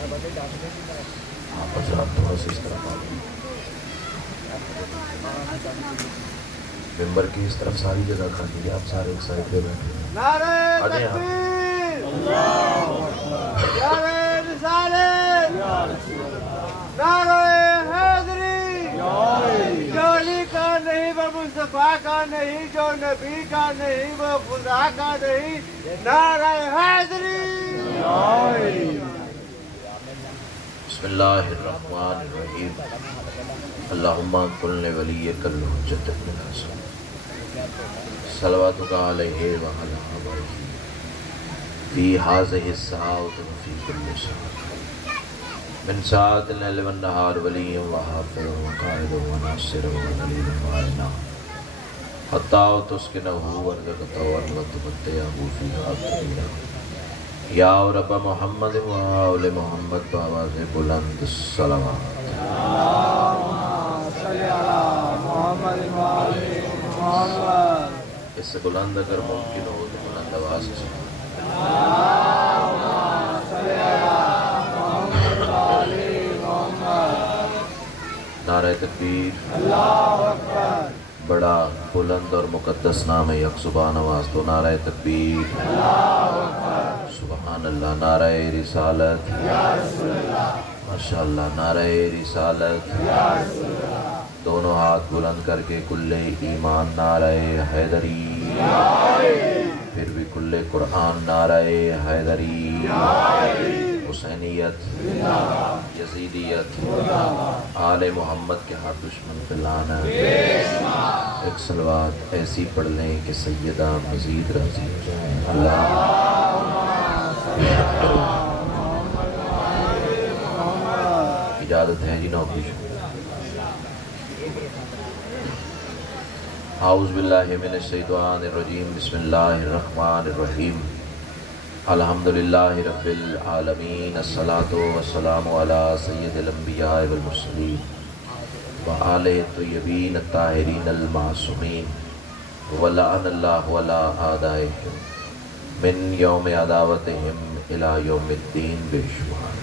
آپ حضرات تھوڑا سا اس طرف آ جائیں، ممبر کی اس طرف ساری جگہ خالی ہے، آپ سارے ایک سائڈ پہ بیٹھے ہیں۔ نعرہ آ جائیں آپ۔ تکبیر، نعرہ رسالت، نعرہ حیدری، جو علی کا نہیں وہ مصطفیٰ کا نہیں، جو نبی کا نہیں وہ خدا کا نہیں، نعرہ حیدری۔ بسم اللہ الرحمن الرحیم۔ اللہم کل ولیک الحجۃ ابن الحسن صلواتک علیہ وعلی آبائہ فی ہذہ الساعۃ وفی کل ساعۃ من ساعۃ اللیل والنہار ولی وحافظ وقائد وناصر ودلیل وعینا حتی تسکنہ ورزقتہ وتمتعہ فیہا طویلا۔ یا رب محمد و آل محمد بآواز بلند الصلوات۔ اس سے بلند اگر ممکن ہو تو بلند آواز سے سنو۔ نعرہ تکبیر، بڑا بلند اور مقدس نام ہے یک زبان آواز تو نعرہ تکبیر، سبحان اللہ، نعرہ رسالت، ماشاءاللہ، نعرہ رسالت، دونوں ہاتھ بلند کر کے کل ایمان نعرہ حیدری، پھر بھی کل قرآن نعرہ حیدری، حسینیت، یزیدیت، آل محمد کے ہاتھ دشمن پہ لعنت۔ ایک صلوات ایسی پڑھ لیں کہ سیدہ مزید راضی ہو جائیں۔ اللہ اجازت ہے جی، نو کچھ۔ اعوذ باللہ من الشیطان الرجیم، بسم اللہ الرحمن الرحیم۔ الحمدللہ رب العالمین، الصلاۃ والسلام علی سید الانبیاء والمرسلین وآلہ الطیبین الطاہرین المعصومین، ولعن اللہ علی اعدائہم من یوم عداوتہم الی یوم الدین بے شمار۔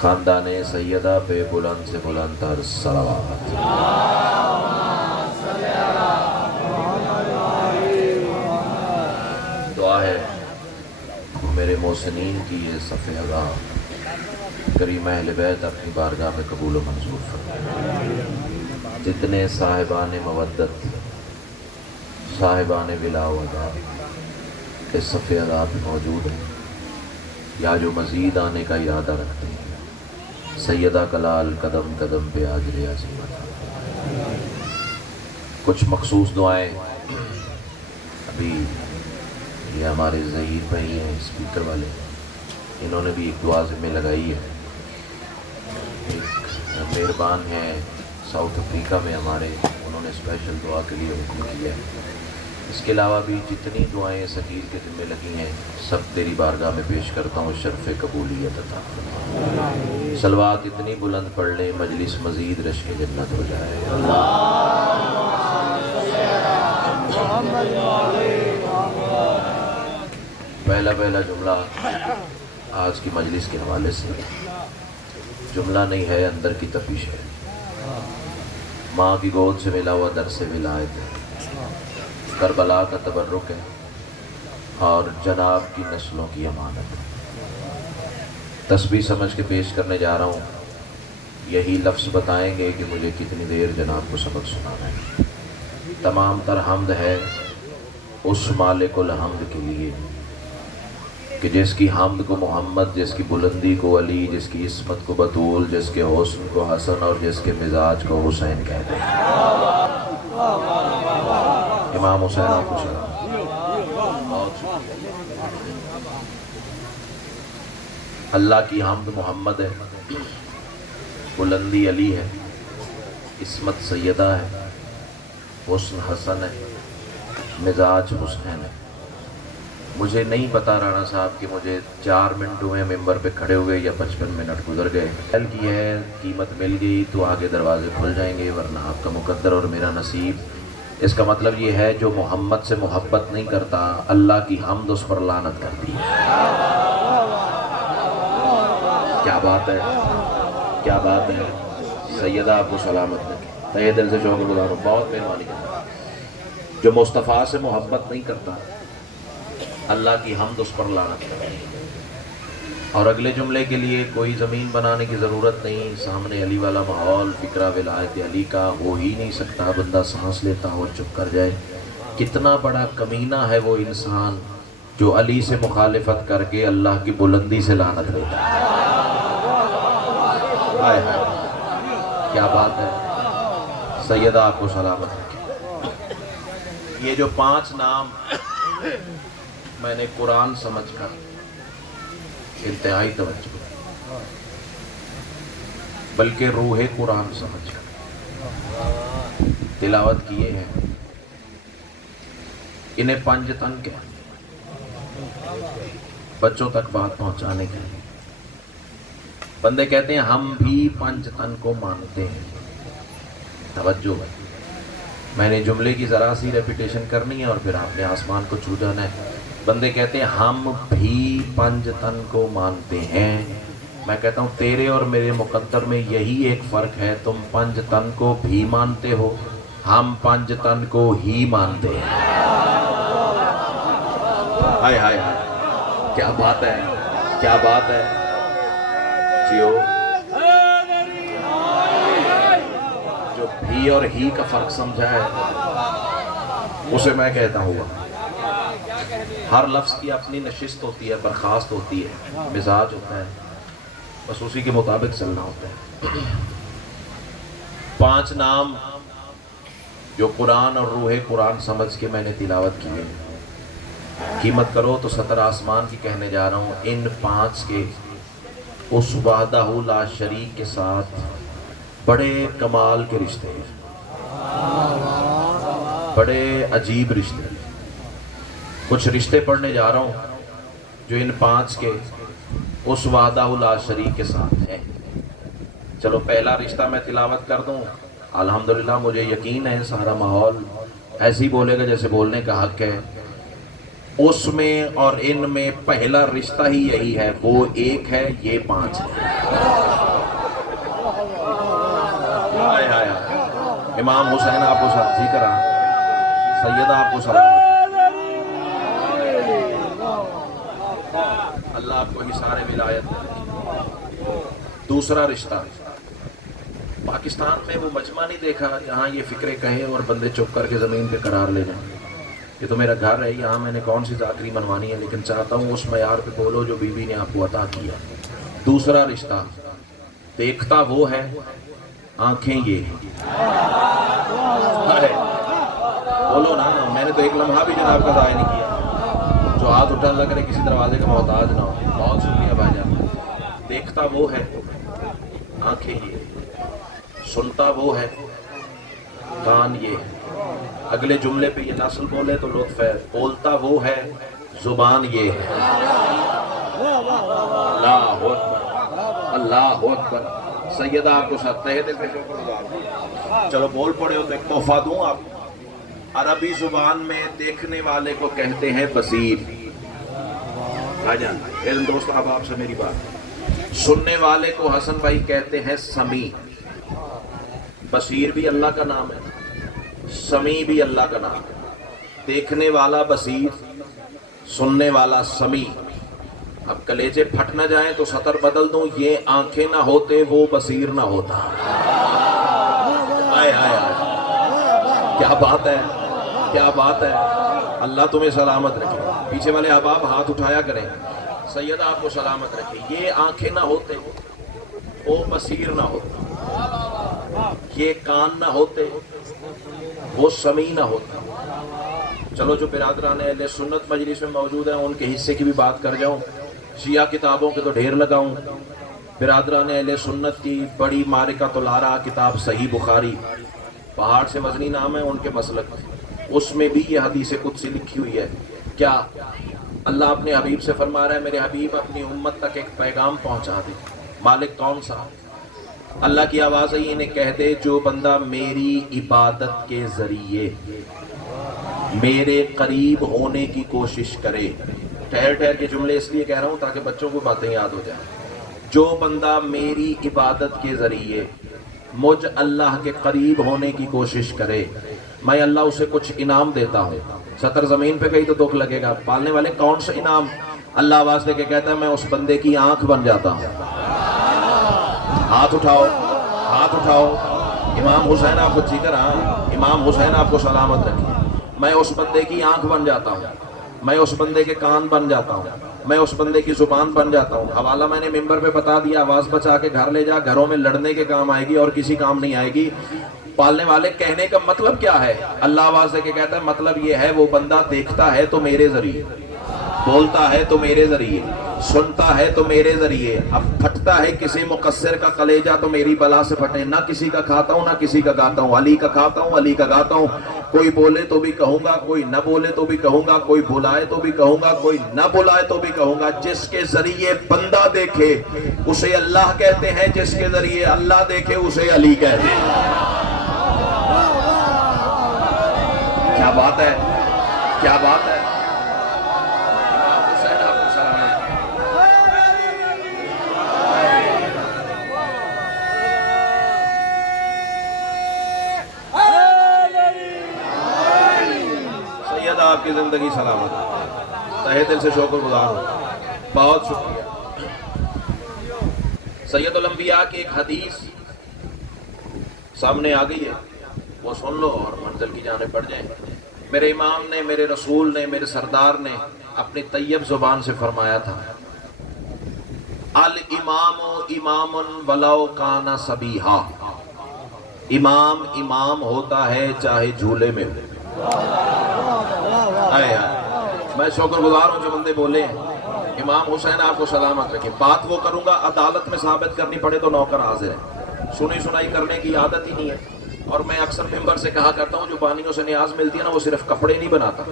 خاندان سیدہ پہ بلند سے بلند تر صلوات۔ دعا ہے میرے محسنین کی یہ صف اذاں کریم اہل بیت اپنی بارگاہ میں قبول و منظور فرمائے۔ جتنے صاحبان مودت، صاحبان ولا ودا اس صف اذاں پہ موجود ہیں یا جو مزید آنے کا ارادہ رکھتے ہیں، سیدہ کلال قدم قدم پہ آجر عظیمت۔ کچھ مخصوص دعائیں ابھی یہ ہمارے ظہیر بھائی ہیں اسپیکر والے، انہوں نے بھی ایک دعا ذمہ لگائی ہے۔ ایک مہربان ہیں ساؤتھ افریقہ میں ہمارے، انہوں نے اسپیشل دعا کے لیے حکم کیا ہے۔ اس کے علاوہ بھی جتنی دعائیں سکیر کے ذمہ لگی ہیں سب تیری بارگاہ میں پیش کرتا ہوں، شرف قبولیت عطا فرما۔ صلوات اتنی بلند پڑھ لیں مجلس مزید رشک جنت ہو جائے۔ پہلا جملہ آج کی مجلس کے حوالے سے جملہ نہیں ہے، اندر کی تپش ہے۔ ماں کی گود سے ملا ہوا در سے ولایت ہے، کربلا کا تبرک ہے اور جناب کی نسلوں کی امانت ہے۔ تسبیح سمجھ کے پیش کرنے جا رہا ہوں، یہی لفظ بتائیں گے کہ مجھے کتنی دیر جناب کو سبق سنانا ہے۔ تمام تر حمد ہے اس مالک الحمد کے لیے کہ جس کی حمد کو محمد، جس کی بلندی کو علی، جس کی عصمت کو بطول، جس کے حسن کو حسن اور جس کے مزاج کو حسین کہتے ہیں۔ امام حسین آپ کو سلام۔ اللہ کی حمد محمد ہے، بلندی علی ہے، عصمت سیدہ ہے، حسن حسن ہے، مزاج حسین ہے۔ مجھے نہیں پتا رانا صاحب کہ مجھے 4 منٹ ہوئے ممبر پہ کھڑے ہوئے یا 55 منٹ گزر گئے۔ کل کی ہے، قیمت مل گئی تو آگے دروازے کھل جائیں گے، ورنہ آپ کا مقدر اور میرا نصیب۔ اس کا مطلب یہ ہے جو محمد سے محبت نہیں کرتا، اللہ کی حمد اس پر لعنت کرتی ہے۔ کیا بات ہے، کیا بات ہے. سیدہ آپ کو سلامت رکھے. تہہ دل سے شکر گزار ہوں، بہت مہربانی کرتا. جو مصطفیٰ سے محبت نہیں کرتا اللہ کی حمد اس پر لعنت کرے. اور اگلے جملے کے لیے کوئی زمین بنانے کی ضرورت نہیں. سامنے علی والا ماحول، فکرہ ولایت علی کا ہو ہی نہیں سکتا. بندہ سانس لیتا ہو چپ کر جائے. کتنا بڑا کمینہ ہے وہ انسان جو علی سے مخالفت کر کے اللہ کی بلندی سے لعنت کرتا ہے. ہائے ہائے، کیا بات ہے. سیدہ آپ کو سلامت رکھے. یہ جو 5 نام میں نے قرآن سمجھ کر انتہائی توجہ بلکہ روح قرآن سمجھ کر تلاوت کیے ہیں. انہیں 5 تن کہتے ہیں بچوں تک بات پہنچانے کے لیے. بندے کہتے ہیں ہم بھی 5 تن کو مانتے ہیں. توجہ ہے، میں نے جملے کی ذرا سی ریپیٹیشن کرنی ہے اور پھر آپ نے آسمان کو چھو جانا ہے. بندے کہتے ہیں ہم بھی 5 تن کو مانتے ہیں. میں کہتا ہوں تیرے اور میرے مقدر میں یہی ایک فرق ہے، تم 5 تن کو بھی مانتے ہو، ہم 5 تن کو ہی مانتے ہیں. ہائے ہائے ہائے، کیا بات ہے، کیا بات ہے. جیو جو بھی اور ہی کا فرق سمجھا ہے اسے میں کہتا ہوں ہر لفظ کی اپنی نشست ہوتی ہے، برخاست ہوتی ہے، مزاج ہوتا ہے، بس اسی کے مطابق چلنا ہوتا ہے. 5 نام جو قرآن اور روح قرآن سمجھ کے میں نے تلاوت کی ہے. قیمت کرو تو 17 آسمان کی کہنے جا رہا ہوں. ان 5 کے اس وحدہ لا شریک کے ساتھ بڑے کمال کے رشتے ہیں، بڑے عجیب رشتے ہیں. کچھ رشتے پڑھنے جا رہا ہوں جو ان 5 کے اس وحدہ لا شریک کے ساتھ ہیں. چلو پہلا رشتہ میں تلاوت کر دوں. الحمدللہ مجھے یقین ہے سارا ماحول ایسے ہی بولے گا جیسے بولنے کا حق ہے. اس میں اور ان میں پہلا رشتہ ہی یہی ہے، وہ ایک ہے، یہ 5 ہے. آئے آئے آئے. امام حسین آپ کو سب ذکر آ سیدہ آپ کو سلام. اللہ آپ کو حصار ولایت. دوسرا رشتہ پاکستان میں وہ مجمع نہیں دیکھا جہاں یہ فکرے کہیں اور بندے چپ کر کے زمین پہ قرار لے جائیں. یہ تو میرا گھر ہے، یہاں میں نے کون سی ذاکری منوانی ہے، لیکن چاہتا ہوں اس معیار پہ بولو جو بی بی نے آپ کو عطا کیا. دوسرا رشتہ دیکھتا وہ ہے، آنکھیں یہ بولو نا. میں نے تو ایک لمحہ بھی جناب کا ضائع نہیں کیا. جو ہاتھ اٹھا اللہ کرے کسی دروازے کا محتاج نہ ہو. بہت شکریہ بھائی جان. دیکھتا وہ ہے، آنکھیں یہ. سنتا وہ ہے، کان یہ. اگلے جملے پہ یہ نسل بولے تو لطف ہے. بولتا وہ ہے، زبان یہ ہے. اللہ اکبر، اللہ اکبر. سیدہ آپ کو ساتھ تہہ دل پہ شکر گزار. چلو بول پڑے ہو تو ایک تحفہ دوں آپ کو. عربی زبان میں دیکھنے والے کو کہتے ہیں بصیر. بھائی جان علم دوست آپ سے میری بات. سننے والے کو حسن بھائی کہتے ہیں سمیع. بصیر بھی اللہ کا نام ہے، سمیع بھی اللہ کا نام ہے. دیکھنے والا بصیر، سننے والا سمیع. اب کلیجے پھٹ نہ جائیں تو سطر بدل دوں. یہ آنکھیں نہ ہوتے وہ بصیر نہ ہوتا. آئے آئے آئے، کیا بات ہے، کیا بات ہے. اللہ تمہیں سلامت رکھے. پیچھے والے احباب ہاتھ اٹھایا کریں. سیدہ آپ کو سلامت رکھے. یہ آنکھیں نہ ہوتے وہ بصیر نہ ہوتا. یہ کان نہ ہوتے وہ سمیع نہ ہوتا. چلو جو برادران اہل سنت مجلس میں موجود ہیں ان کے حصے کی بھی بات کر جاؤں. شیعہ کتابوں کے تو ڈھیر لگاؤں. برادران اہل سنت کی بڑی معرکۃ الآراء کتاب صحیح بخاری، پہاڑ سے مزنی نام ہے ان کے مسلک. اس میں بھی یہ حدیث قدسی لکھی ہوئی ہے. کیا اللہ اپنے حبیب سے فرما رہا ہے میرے حبیب اپنی امت تک ایک پیغام پہنچا دے. مالک کون سا؟ اللہ کی آواز ہے انہیں کہہ دے جو بندہ میری عبادت کے ذریعے میرے قریب ہونے کی کوشش کرے. ٹھہر ٹھہر کے جملے اس لیے کہہ رہا ہوں تاکہ بچوں کو باتیں یاد ہو جائیں. جو بندہ میری عبادت کے ذریعے مجھ اللہ کے قریب ہونے کی کوشش کرے میں اللہ اسے کچھ انعام دیتا ہوں. سطر زمین پہ گئی تو دکھ لگے گا. پالنے والے کون سے انعام؟ اللہ آواز دے کے کہتا ہے میں اس بندے کی آنکھ بن جاتا ہوں. ہاتھ اٹھاؤ، ہاتھ اٹھاؤ. امام حسین آپ کو جگر، ہاں امام حسین آپ کو سلامت رکھے. میں اس بندے کی آنکھ بن جاتا ہوں، میں اس بندے کے کان بن جاتا ہوں، میں اس بندے کی زبان بن جاتا ہوں. حوالہ میں نے ممبر پہ بتا دیا، آواز بچا کے گھر لے جا، گھروں میں لڑنے کے کام آئے گی اور کسی کام نہیں آئے گی. پالنے والے کہنے کا مطلب کیا ہے؟ اللہ آواز دے کے کہتا ہے مطلب یہ ہے وہ بندہ دیکھتا ہے تو میرے ذریعے، بولتا ہے تو میرے ذریعے، سنتا ہے تو میرے ذریعے. اب پھٹتا ہے کسی مقصر کا کلیجہ تو میری بلا سے پھٹے. نہ کسی کا کھاتا ہوں نہ کسی کا گاتا ہوں، علی کا کھاتا ہوں علی کا گاتا ہوں. کوئی بولے تو بھی کہوں گا، کوئی نہ بولے تو بھی کہوں گا، کوئی بلائے تو بھی کہوں گا، کوئی نہ بلائے تو بھی کہوں گا. جس کے ذریعے بندہ دیکھے اسے اللہ کہتے ہیں، جس کے ذریعے اللہ دیکھے اسے علی کہتے ہیں. کیا بات ہے، کیا بات ہے. آپ کی زندگی سلامت، تہہ دل سے شکر گزار ہوں. بہت شکریہ. سید الانبیاء کی ایک حدیث سامنے آ گئی ہے، وہ سن لو اور منزل کی جانب بڑھ جائیں. میرے امام نے، میرے رسول نے، میرے سردار نے اپنی طیب زبان سے فرمایا تھا الامام امام ولو کان صبیحا. امام امام ہوتا ہے چاہے جھولے میں ہو. میں شکر گزار ہوں جو بندے بولے ہیں. امام حسین آپ کو سلامت رکھے. بات وہ کروں گا عدالت میں ثابت کرنی پڑے تو نوکر حاضر ہے. سنی سنائی کرنے کی عادت ہی نہیں ہے. اور میں اکثر ممبر سے کہا کرتا ہوں جو بانیوں سے نیاز ملتی ہے نا وہ صرف کپڑے نہیں بناتا،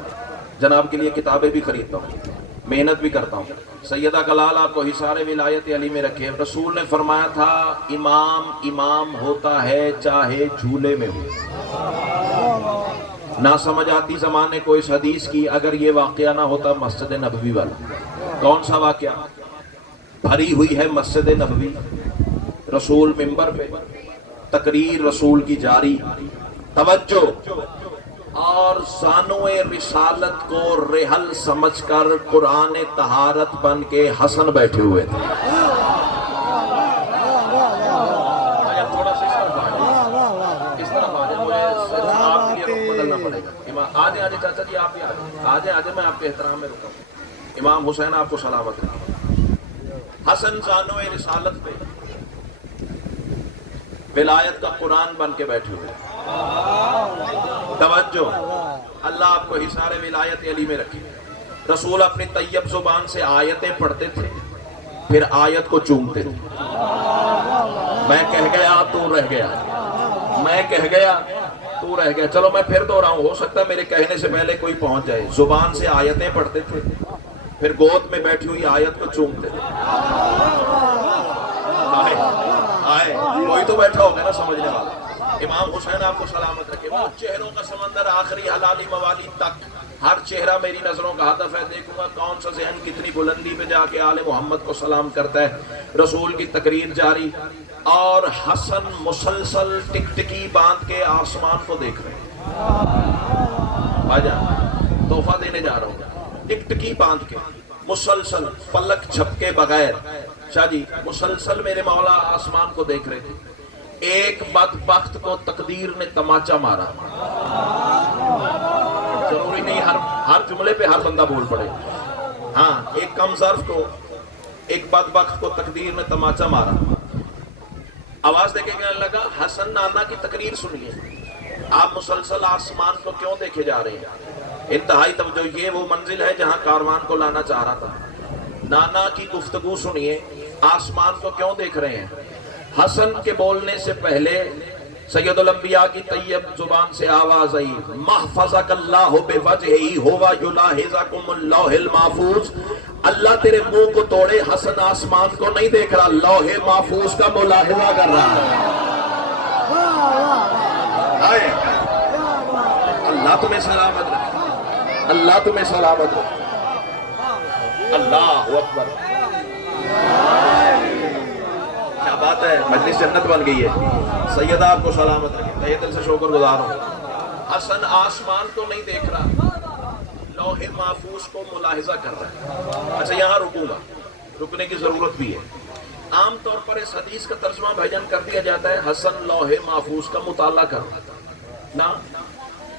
جناب کے لیے کتابیں بھی خریدتا ہوں، محنت بھی کرتا ہوں. سیدہ کلال آپ کو حصار ولایت علی میں رکھے. رسول نے فرمایا تھا امام امام ہوتا ہے چاہے جھولے میں ہو. نہ سمجھ آتی زمانے کو اس حدیث کی اگر یہ واقعہ نہ ہوتا مسجد نبوی والا. کون سا واقعہ؟ بھری ہوئی ہے مسجد نبوی، رسول ممبر پہ، تقریر رسول کی جاری، توجہ، اور زانو رسالت کو رحل سمجھ کر قرآن طہارت بن کے حسن بیٹھے ہوئے تھے. آجے آجے چاچا جی آپ ہی آجے آجے میں آپ کے احترام میں رکا ہوں. امام حسین آپ کو سلامت ہے. حسن زانو رسالت پہ ولایت کا قرآن بن کے بیٹھے ہوئے. توجہ، اللہ آپ کو حصار ولایت علی میں رکھے. رسول اپنی طیب زبان سے آیتیں پڑھتے تھے پھر آیت کو چومتے تھے. میں کہہ گیا تو رہ گیا، میں کہہ گیا تو رہ گیا. چلو میں پھر دوہراؤں، ہو سکتا ہے میرے کہنے سے پہلے کوئی پہنچ جائے. زبان سے آیتیں پڑھتے تھے پھر گود میں بیٹھی ہوئی آیت کو چومتے تھے. آئے کوئی تو بیٹھا ہوگا نا سمجھنے والا. امام حسین آپ کو سلامت رکھے. وہ چہروں کا سمندر آخری حلالی موالی تک، ہر چہرہ میری نظروں کا ہدف ہے. دیکھوں گا کون سا ذہن کتنی بلندی پہ جا کے آل محمد کو سلام کرتا ہے. رسول کی تقریر جاری اور حسن مسلسل ٹکٹکی باندھ کے آسمان کو دیکھ رہے ہیں. بھائی تحفہ دینے جا رہا ہوں. ٹکٹکی باندھ کے مسلسل پلک جھپکے بغیر شاہ جی مسلسل میرے مولا آسمان کو دیکھ رہے تھے. ایک بدبخت کو تقدیر نے تماچا مارا. ضروری نہیں ہر جملے پہ ہر بندہ بول پڑے. ہاں ایک کم ظرف کو، ایک بدبخت کو تقدیر نے تماچا مارا. آواز دے کے کہنے لگا حسن نانا کی تقریر سنیے، آپ مسلسل آسمان کو کیوں دیکھے جا رہے ہیں؟ انتہائی توجہ، یہ وہ منزل ہے جہاں کاروان کو لانا چاہ رہا تھا. نانا کی گفتگو سنیے، آسمان کو کیوں دیکھ رہے ہیں؟ حسن کے بولنے سے پہلے سید الانبیاء کی طیب زبان سے آواز آئی محفظک اللہ بوجہی ہوا یلاحظکم اللوح المحفوظ. اللہ تیرے منہ کو توڑے، حسن آسمان کو نہیں دیکھ رہا، لوح محفوظ کا ملاحظہ کر رہا ہے. اللہ تمہیں سلامت رکھے، اللہ تمہیں سلامت رکھے. اللہ اکبر. مجلس جنت بن گئی ہے. سیدہ آپ کو سلامت رکھے. تہہ دل سے شکر گزار ہوں. حسن آسمان کو نہیں دیکھ رہا, لوح محفوظ کو ملاحظہ کر رہا ہے. اچھا یہاں رکوں گا, رکنے کی ضرورت بھی ہے. عام طور پر اس حدیث کا ترجمہ بھجن کر دیا جاتا ہے حسن لوح محفوظ کا مطالعہ کر رہا تھا نا.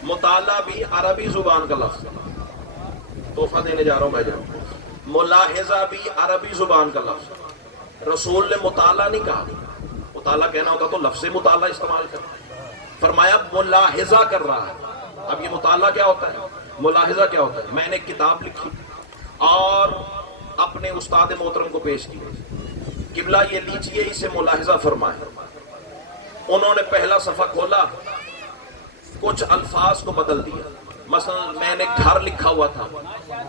مطالعہ بھی عربی زبان کا لفظ, تحفہ دینے جا رہا ہوں بھائی. ملاحظہ بھی عربی زبان کا لفظ. رسول نے مطالعہ نہیں کہا, مطالعہ کہنا ہوتا تو لفظ مطالعہ استعمال کرنا. فرمایا ملاحظہ کر رہا ہے. اب یہ مطالعہ کیا ہوتا ہے, ملاحظہ کیا ہوتا ہے؟ میں نے ایک کتاب لکھی اور اپنے استاد محترم کو پیش کی, قبلہ یہ لیجئے اسے ملاحظہ فرمائیں. انہوں نے پہلا صفحہ کھولا, کچھ الفاظ کو بدل دیا. مثلا میں نے گھر لکھا ہوا تھا,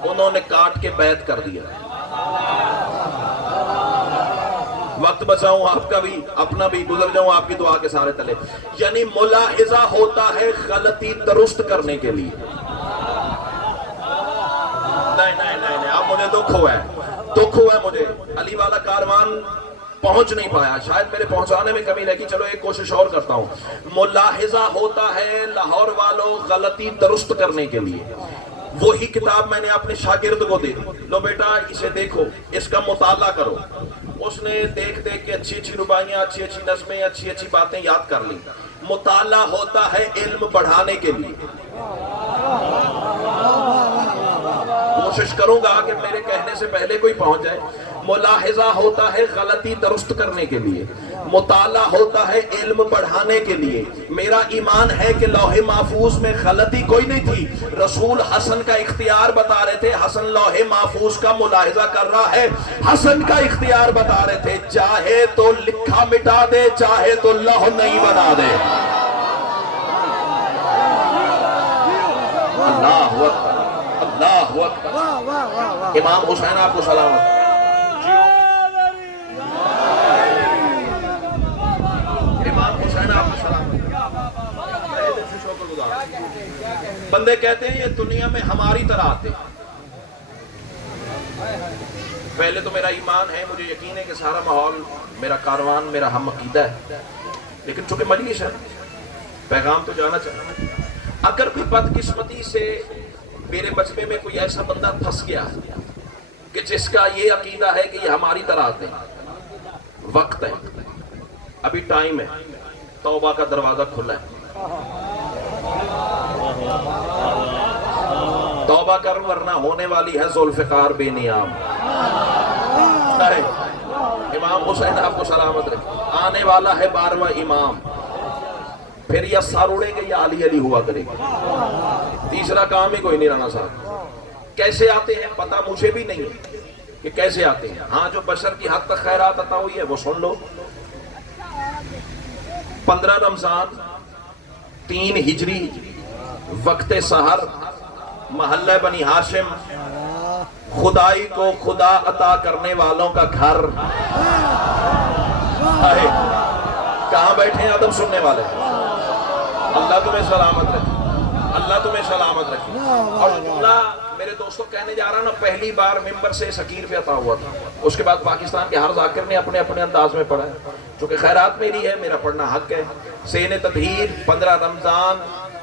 انہوں نے کاٹ کے بیت کر دیا. وقت بچاؤں آپ کا بھی, اپنا بھی, گزر جاؤں آپ کی دعا کے سارے تلے. یعنی ملاحظہ ہوتا ہے غلطی درست کرنے کے لیے. نہیں, اب مجھے دکھ ہوا ہے مجھے. علی والا کاروان پہنچ نہیں پایا, شاید میرے پہنچانے میں کمی لگی. چلو ایک کوشش اور کرتا ہوں. ملاحظہ ہوتا ہے لاہور والوں غلطی درست کرنے کے لیے. وہی کتاب میں نے اپنے شاگرد کو دی, لو بیٹا اسے دیکھو, اس کا مطالعہ کرو. اس نے دیکھ کے اچھی اچھی رباعیاں, اچھی اچھی نظمیں, اچھی اچھی باتیں یاد کر لی. مطالعہ ہوتا ہے علم بڑھانے کے لیے. کوشش کروں گا کہ میرے کہنے سے پہلے کوئی پہنچ جائے. ملاحظہ ہوتا ہے غلطی درست کرنے کے لیے, مطالعہ ہوتا ہے علم بڑھانے کے لیے. میرا ایمان ہے کہ لوح محفوظ میں غلطی کوئی نہیں تھی. رسول حسن کا اختیار بتا رہے تھے, حسن لوح محفوظ کا ملاحظہ کر رہا ہے. حسن کا اختیار بتا رہے تھے, چاہے تو لکھا مٹا دے, چاہے تو لوح نہیں بنا دے. اللہ اکبر, اللہ اکبر. امام حسین آپ کو سلامت. بندے کہتے ہیں یہ دنیا میں ہماری طرح آتے. پہلے تو میرا ایمان ہے, مجھے یقین ہے کہ سارا ماحول میرا کاروان میرا ہم عقیدہ ہے, لیکن چونکہ مجلس ہے پیغام تو جانا چاہیے. اگر کوئی بدقسمتی سے میرے مجمع میں کوئی ایسا بندہ پھنس گیا کہ جس کا یہ عقیدہ ہے کہ یہ ہماری طرح آتے ہیں, وقت ہے, ابھی ٹائم ہے, توبہ کا دروازہ کھلا ہے. توبہ کر ورنہ ہونے والی ہے ذوالفقار بے نیام. امام حسین آپ کو سلامت رکھے. آنے والا ہے 12واں امام, پھر یا سر اڑیں گے یا علی علی ہوا کرے گا. تیسرا کام ہی کوئی نہیں رہنا صاحب. کیسے آتے ہیں پتہ مجھے بھی نہیں کہ کیسے آتے ہیں. ہاں جو بشر کی حد تک خیرات عطا ہوئی ہے وہ سن لو. 15 رمضان 3 ہجری وقت سحر, محلہ بنی ہاشم, خدائی کو خدا عطا کرنے والوں کا گھر. کہاں بیٹھے ہیں ادب سننے والے؟ اللہ تمہیں سلامت رکھے, اللہ تمہیں سلامت رکھے. اور جملہ میرے دوستوں کہنے جا رہا نا, پہلی بار ممبر سے سکیر پہ عطا ہوا تھا. اس کے بعد پاکستان کے ہر ذاکر نے اپنے اپنے انداز میں پڑھا ہے. چونکہ خیرات میری ہے, میرا پڑھنا حق ہے. سین تطہیر 15 رمضان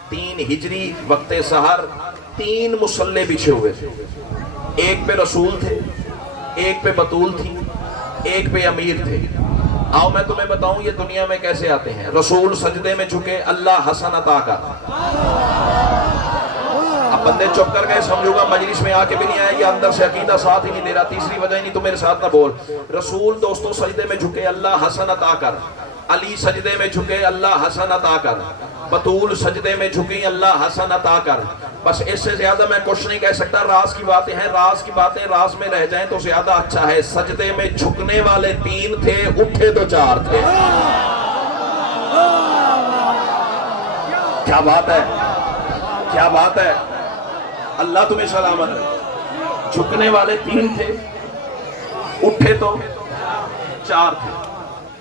3 ہجری وقت سحر, 3 مصلے بچھے ہوئے تھے. ایک پہ رسول تھے, ایک پہ بطول تھی, ایک پہ امیر تھے. آؤ میں تمہیں بتاؤں یہ دنیا میں کیسے آتے ہیں. رسول سجدے میں جھکے, اللہ حسن عطا کر. اب بندے چپ کر گئے, سمجھو گا مجلس میں آ کے بھی نہیں آئے, یہ اندر سے عقیدہ ساتھ ہی نہیں دے رہا. تیسری وجہ ہی نہیں تو میرے ساتھ نہ بول. رسول دوستوں سجدے میں جھکے, اللہ حسن عطا کر. علی سجدے میں جھکے, اللہ حسن عطا کر. بطول سجدے میں جھکی, اللہ حسن عطا کر. بس اس سے زیادہ میں کچھ نہیں کہہ سکتا. راز کی باتیں ہیں, راز کی باتیں راز میں رہ جائیں تو زیادہ اچھا ہے. سجدے میں جھکنے والے 3 تھے, اٹھے تو 4 تھے. کیا بات ہے, کیا بات ہے. اللہ تمہیں سلامت ہے. جھکنے والے 3 تھے, اٹھے تو 4 تھے.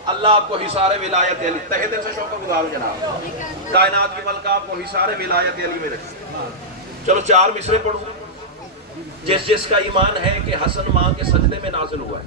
اللہ آپ کو حصار ولایت علی, تہہ دل سے شکر گزار جناب. کائنات کی ملکہ آپ کو حصار ولایت علی میں رکھے. چلو 4 مصرے پڑھو. جس کا ایمان ہے کہ حسن ماں کے سجدے میں نازل ہوا ہے,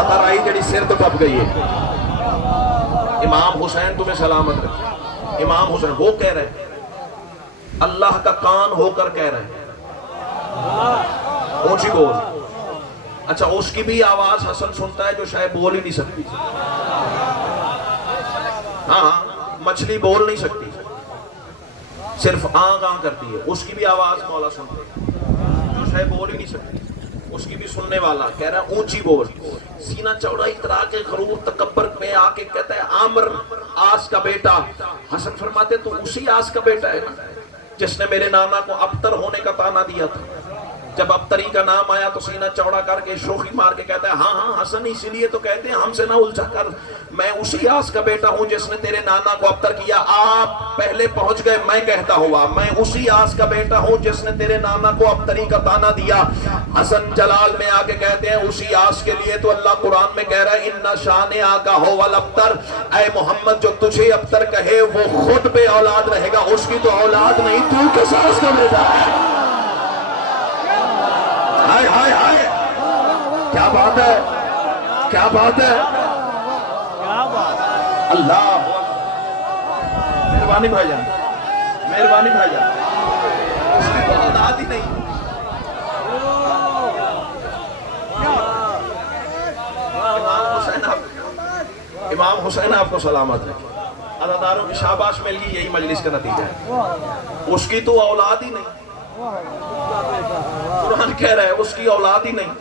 خطر آئی جڑی سر تو ٹپ گئی ہے. امام حسین تمہیں سلامت رکھے. امام حسین وہ کہہ رہے ہیں، اللہ کا کان ہو کر کہہ رہے ہیں، اونچی بول. اچھا اس کی بھی آواز حسن سنتا ہے جو شاید بول ہی نہیں سکتی. ہاں مچھلی بول نہیں سکتی، صرف آنگ آنگ کرتی ہے. اس کی بھی آواز مولا سنتے ہیں جو شاید بول ہی نہیں سکتی. اس کی بھی سننے والا کہہ رہا ہے اونچی بول. سینہ چوڑا اترا کے غرور تکبر میں آ کے کہتا ہے عامر آس کا بیٹا. حسن فرماتے تو اسی آس کا بیٹا ہے نا جس نے میرے نانا کو ابتر ہونے کا تانا دیا تھا. جب ابتری کا نام آیا تو سینہ چوڑا کر کے شوخی مار کے کہتا ہے ہاں ہاں حسن اسی لیے تو کہتے ہیں ہم سے نہ الجھا کر، میں اسی آس کا بیٹا ہوں جس نے تیرے نانا کو ابتر کیا. آپ پہلے پہنچ گئے، میں کہتا ہوا میں اسی آس کا بیٹا ہوں جس نے تیرے نانا کو ابتری کا تانا دیا. حسن جلال میں آ کے کہتے ہیں اسی آس کے لیے تو اللہ قرآن میں کہہ رہا ہے ان شان آقا ہو والابتر. اے محمد جو تجھے ابتر کہے وہ خود بے اولاد رہے گا، اس کی تو اولاد نہیں، تو کس آس کا بیٹا ہے. ہائے ہائے ہائے کیا بات ہے، کیا بات ہے. اللہ مہربانی بھائی جان، مہربانی بھائی جان. اس کی تو اولاد ہی نہیں. امام حسین آپ کو سلامت رکھے. عزاداروں کی شاباش مل گئی، یہی مجلس کا نتیجہ ہے. اس کی تو اولاد ہی نہیں. قرآن کہہ رہا ہے اس کی اولاد ہی نہیں.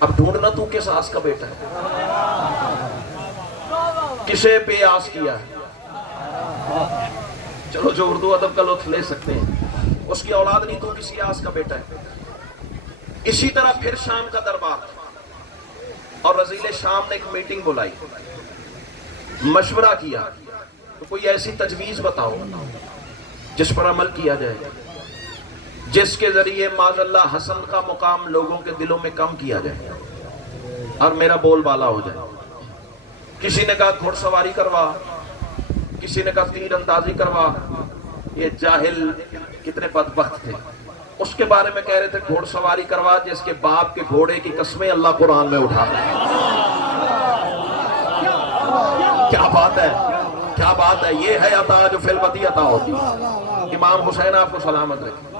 اب ڈھونڈنا تو کس آس کا بیٹا ہے، کسے پہ آس کیا ہے. چلو جو اردو ادب کا لطف لے سکتے ہیں، اس کی اولاد نہیں تو کسی آس کا بیٹا ہے. اسی طرح پھر شام کا دربار اور رضیل شام نے ایک میٹنگ بلائی، مشورہ کیا تو کوئی ایسی تجویز بتاؤ جس پر عمل کیا جائے، جس کے ذریعے معاذ اللہ حسن کا مقام لوگوں کے دلوں میں کم کیا جائے اور میرا بول بالا ہو جائے. کسی نے کہا گھڑ سواری کروا، کسی نے کہا تیر اندازی کروا. یہ جاہل کتنے بدبخت تھے، اس کے بارے میں کہہ رہے تھے گھوڑ سواری کروا جس کے باپ کے گھوڑے کی قسمیں اللہ قرآن میں اٹھا رہے ہیں. کیا بات ہے، کیا بات ہے. یہ ہے عطا جو فی الوطی عطا ہوتی ہے. امام حسین آپ کو سلامت رکھے.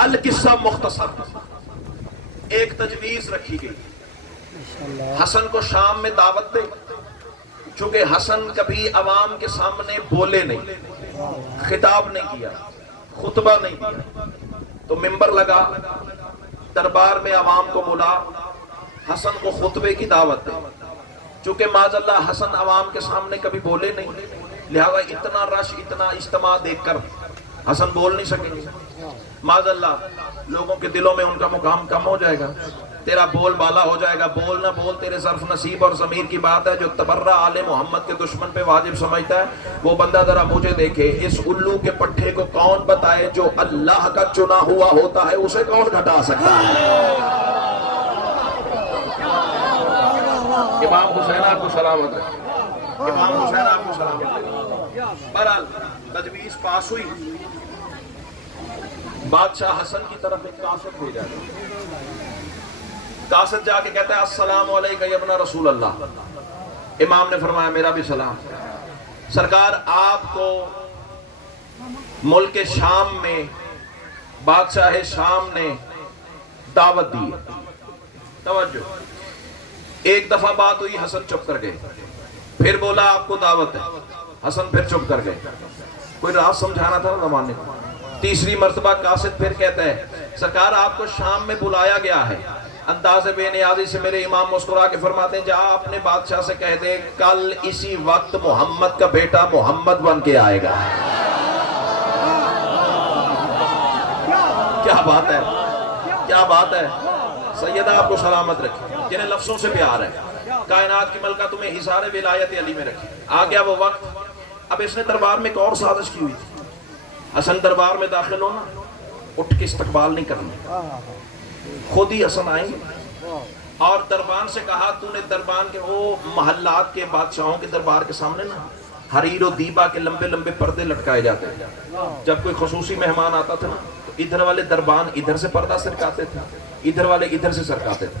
القصہ مختصر ایک تجویز رکھی گئی، حسن کو شام میں دعوت دے. چونکہ حسن کبھی عوام کے سامنے بولے نہیں، خطاب نہیں کیا، خطبہ نہیں کیا، تو منبر لگا، دربار میں عوام کو بلا، حسن کو خطبے کی دعوت دے. چونکہ معاذ اللہ حسن عوام کے سامنے کبھی بولے نہیں، لہذا اتنا رش اتنا اجتماع دیکھ کر حسن بول نہیں سکیں گے. معاذ اللہ لوگوں کے دلوں میں ان کا مقام کم ہو جائے گا، تیرا بول بالا ہو جائے گا. بول نہ بول تیرے ظرف نصیب اور ضمیر کی بات ہے. جو تبرہ آل محمد کے دشمن پہ واجب سمجھتا ہے وہ بندہ ذرا مجھے دیکھے. اس الو کے پٹھے کو کون بتائے جو اللہ کا چنا ہوا ہوتا ہے اسے کون گھٹا سکتا ہے. امام حسین آپ کو سلامت ہے. امام حسین آپ کو سلامت ہے. بہرحال تجویز پاس ہوئی. بادشاہ حسن کی طرف ایک قاصد بھیجا. قاصد جا کے کہتا ہے السلام علیکم یا ابن رسول اللہ. امام نے فرمایا میرا بھی سلام. سرکار آپ کو ملک شام میں بادشاہ شام نے دعوت دی. توجہ، ایک دفعہ بات ہوئی، حسن چپ کر گئے. پھر بولا آپ کو دعوت ہے، حسن پھر چپ کر گئے. کوئی راز سمجھانا تھا نا زمانے کو. تیسری مرتبہ قاصد پھر کہتا ہے سرکار آپ کو شام میں بلایا گیا ہے. انداز بے نیازی سے میرے امام مسکرا کے فرماتے ہیں جا اپنے بادشاہ سے کہہ دے کل اسی وقت محمد کا بیٹا محمد بن کے آئے گا. کیا بات ہے، کیا بات ہے. سیدہ آپ کو سلامت رکھے جنہیں لفظوں سے پیار ہے. کائنات کی ملکہ تمہیں حصار ولایت علی میں رکھے. آ گیا وہ وقت. اب اس نے دربار میں ایک اور سازش کی ہوئی تھی. حسن دربار میں داخل ہونا، اٹھ کے استقبال نہیں کرنا، خود ہی حسن آئیں گے. اور دربان سے کہا تو نے دربان کے وہ محلات کے بادشاہوں کے دربار کے سامنے نا حریر و دیبا کے لمبے لمبے پردے لٹکائے جاتے ہیں. جب کوئی خصوصی مہمان آتا تھا نا تو ادھر والے دربان ادھر سے پردہ سرکاتے تھے، ادھر والے ادھر سے سرکاتے تھے.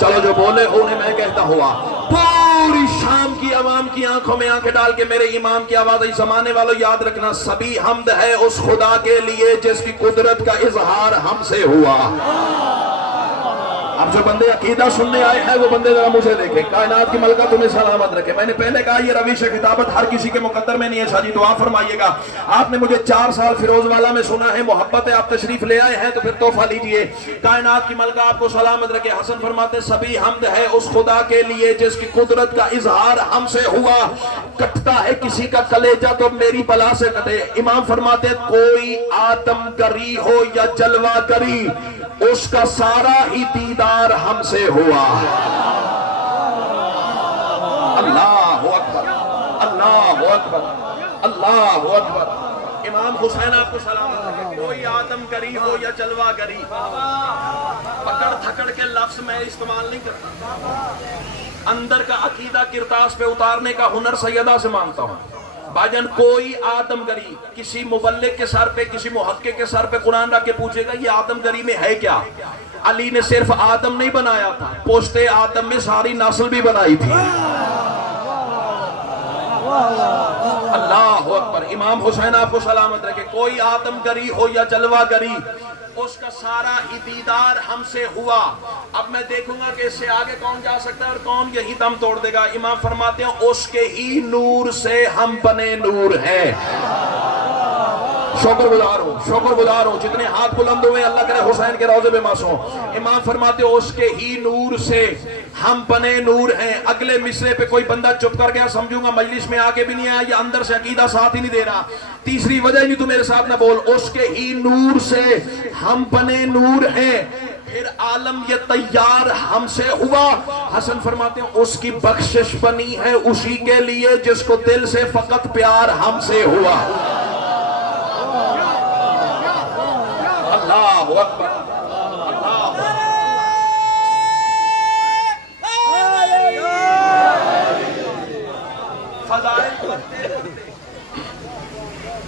چلو جو بولے انہیں میں کہتا ہوا پوری شام کی عوام کی آنکھوں میں آنکھیں ڈال کے میرے امام کی آواز آئی زمانے والوں یاد رکھنا سبھی حمد ہے اس خدا کے لیے جس کی قدرت کا اظہار ہم سے ہوا اب جو بندے عقیدہ سننے آئے ہیں وہ بندے ذرا مجھے دیکھیں کائنات کی ملکہ تمہیں سلامت رکھے میں نے پہلے کہا یہ روش خطابت ہر کسی کے مقدر میں نہیں ہے شاہ جی دعا فرمائیے گا آپ نے مجھے 4 سال فیروز والا میں سنا ہے محبت ہے آپ تشریف لے آئے ہیں تو پھر تحفہ لیجئے کائنات کی ملکہ آپ کو سلامت رکھے حسن فرماتے سبھی حمد ہے اس خدا کے لیے جس کی قدرت کا اظہار ہم سے ہوا کٹتا ہے کسی کا کلیجہ تو میری بلا سے کٹے امام فرماتے کوئی آدم گری ہو یا جلوہ گری اس کا سارا ہی دیدار ہم سے ہوا اللہ اکبر اللہ اکبر اللہ اکبر امام حسین آپ کو سلامت رکھے کوئی آدم گری ہو یا جلوہ گری پکڑ تھکڑ کے لفظ میں استعمال نہیں کرتا اندر کا عقیدہ کرتاس پہ اتارنے کا ہنر سیدہ سے مانگتا ہوں باجن کوئی آدم گری کسی مبلغ کے سر پہ کسی محقق کے سر پہ قرآن رکھ کے پوچھے گا یہ آدم گری میں ہے کیا علی نے صرف آدم نہیں بنایا تھا پوشتے آدم میں ساری نسل بھی بنائی تھی اللہ اکبر امام حسین آپ کو سلامت رکھے کوئی آدم گری ہو یا جلوہ گری اس کا سارا ہی دیدار ہم سے ہوا اب میں دیکھوں گا کہ اس سے آگے کون جا سکتا ہے اور کون یہی دم توڑ دے گا امام فرماتے ہیں اس کے ہی نور سے ہم بنے نور ہیں شکر گزار ہوں جتنے ہاتھ بلند ہوئے اللہ کرے حسین کے روضے پہ ماسوں امام فرماتے ہیں اس کے ہی نور سے ہم بنے نور ہیں اگلے مصرے پہ کوئی بندہ چپ کر گیا سمجھوں گا مجلس میں آگے بھی نہیں آیا یا اندر سے عقیدہ ساتھ ہی نہیں دے رہا تیسری وجہ ہی نہیں تو میرے ساتھ نہ بول اس کے ہی نور سے ہم بنے نور ہیں پھر عالم یہ تیار ہم سے ہوا حسن فرماتے ہیں اس کی بخشش بنی ہے اسی کے لیے جس کو دل سے فقط پیار ہم سے ہوا اللہ اکبر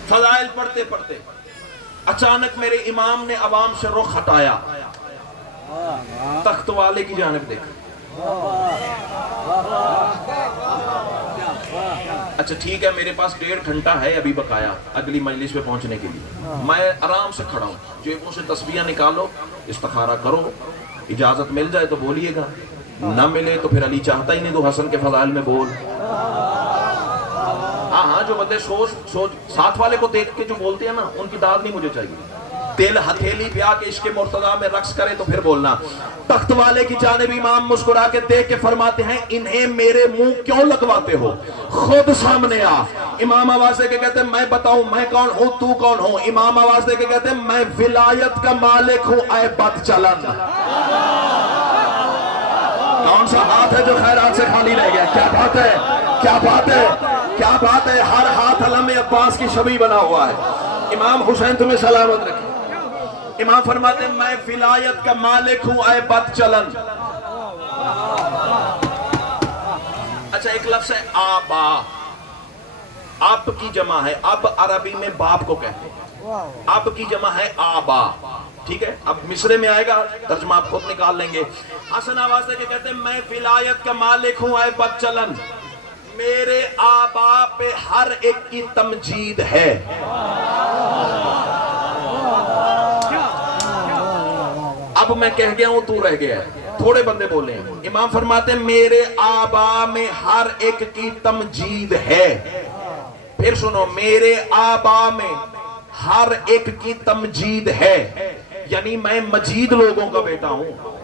فضائل پڑھتے پڑھتے اچانک میرے امام نے عوام سے رخ ہٹایا تخت والے کی جانب دیکھا اچھا ٹھیک ہے میرے پاس 1.5 گھنٹہ ہے ابھی بقایا اگلی مجلس پہ پہنچنے کے لیے میں آرام سے کھڑا ہوں جیبوں سے تسبیحاں نکالو استخارہ کرو اجازت مل جائے تو بولیے گا نہ ملے تو پھر علی چاہتا ہی نہیں تو حسن کے فضائل میں بول ہاں جو بندے سوچ ساتھ والے کو دیکھ کے جو بولتے ہیں نا ان کی داد نہیں مجھے چاہیے دل ہتھیلی پہ آ کے عشق مرتضیٰ میں رقص کرے تو پھر بولنا تخت والے کی جانب امام مسکرا کے دیکھ کے فرماتے ہیں انہیں میرے منہ کیوں لگواتے ہو خود سامنے آ امام آواز دے کے کہتے ہیں میں بتاؤں میں کون ہوں تو کون ہوں امام آواز دے کے کہتے ہیں میں ولایت کا مالک ہوں اے بد چلن کون سا ہاتھ ہے جو خیرات سے خالی رہ گیا کیا بات ہے کیا بات ہے کیا بات ہے ہر ہاتھ علم عباس کی شبیہ بنا ہوا ہے امام حسین تمہیں سلامت رکھے امام فرماتے ہیں میں ولایت کا مالک ہوں اے بد چلن اچھا ایک لفظ ہے آبا اب کی جمع ہے اب عربی میں باپ کو کہتے ہیں اب کی جمع ہے آبا ٹھیک ہے اب مصرے میں آئے گا ترجمہ آپ خود نکال لیں گے حسن آواز دے کے کہتے ہیں میں ولایت کا مالک ہوں اے بد چلن میرے آبا پہ ہر ایک کی تمجید ہے اب میں کہہ گیا ہوں تو رہ گیا ہے تھوڑے بندے بولے ہیں امام فرماتے ہیں میرے آبا میں ہر ایک کی تمجید ہے پھر سنو میرے آبا میں ہر ایک کی تمجید ہے یعنی میں مجید لوگوں کا بیٹا ہوں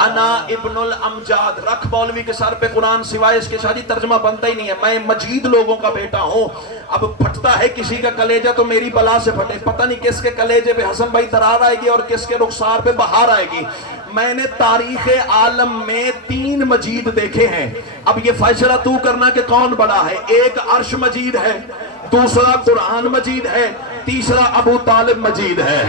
انا ابن الامجاد رکھ مولوی کے سر پہ قرآن سوائے اس کے شاہ جی ترجمہ بنتا ہی نہیں ہے میں مجید لوگوں کا بیٹا ہوں اب پھٹتا ہے کسی کا کلیجہ تو میری بلا سے پھٹے پتہ نہیں کس کے کلیجے پہ حسن بھائی درار آئے گی اور کس کے رخسار پہ بہار آئے گی میں نے تاریخ عالم میں 3 مجید دیکھے ہیں اب یہ فیصلہ تو کرنا کہ کون بڑا ہے ایک عرش مجید ہے دوسرا قرآن مجید ہے تیسرا ابو طالب مجید ہے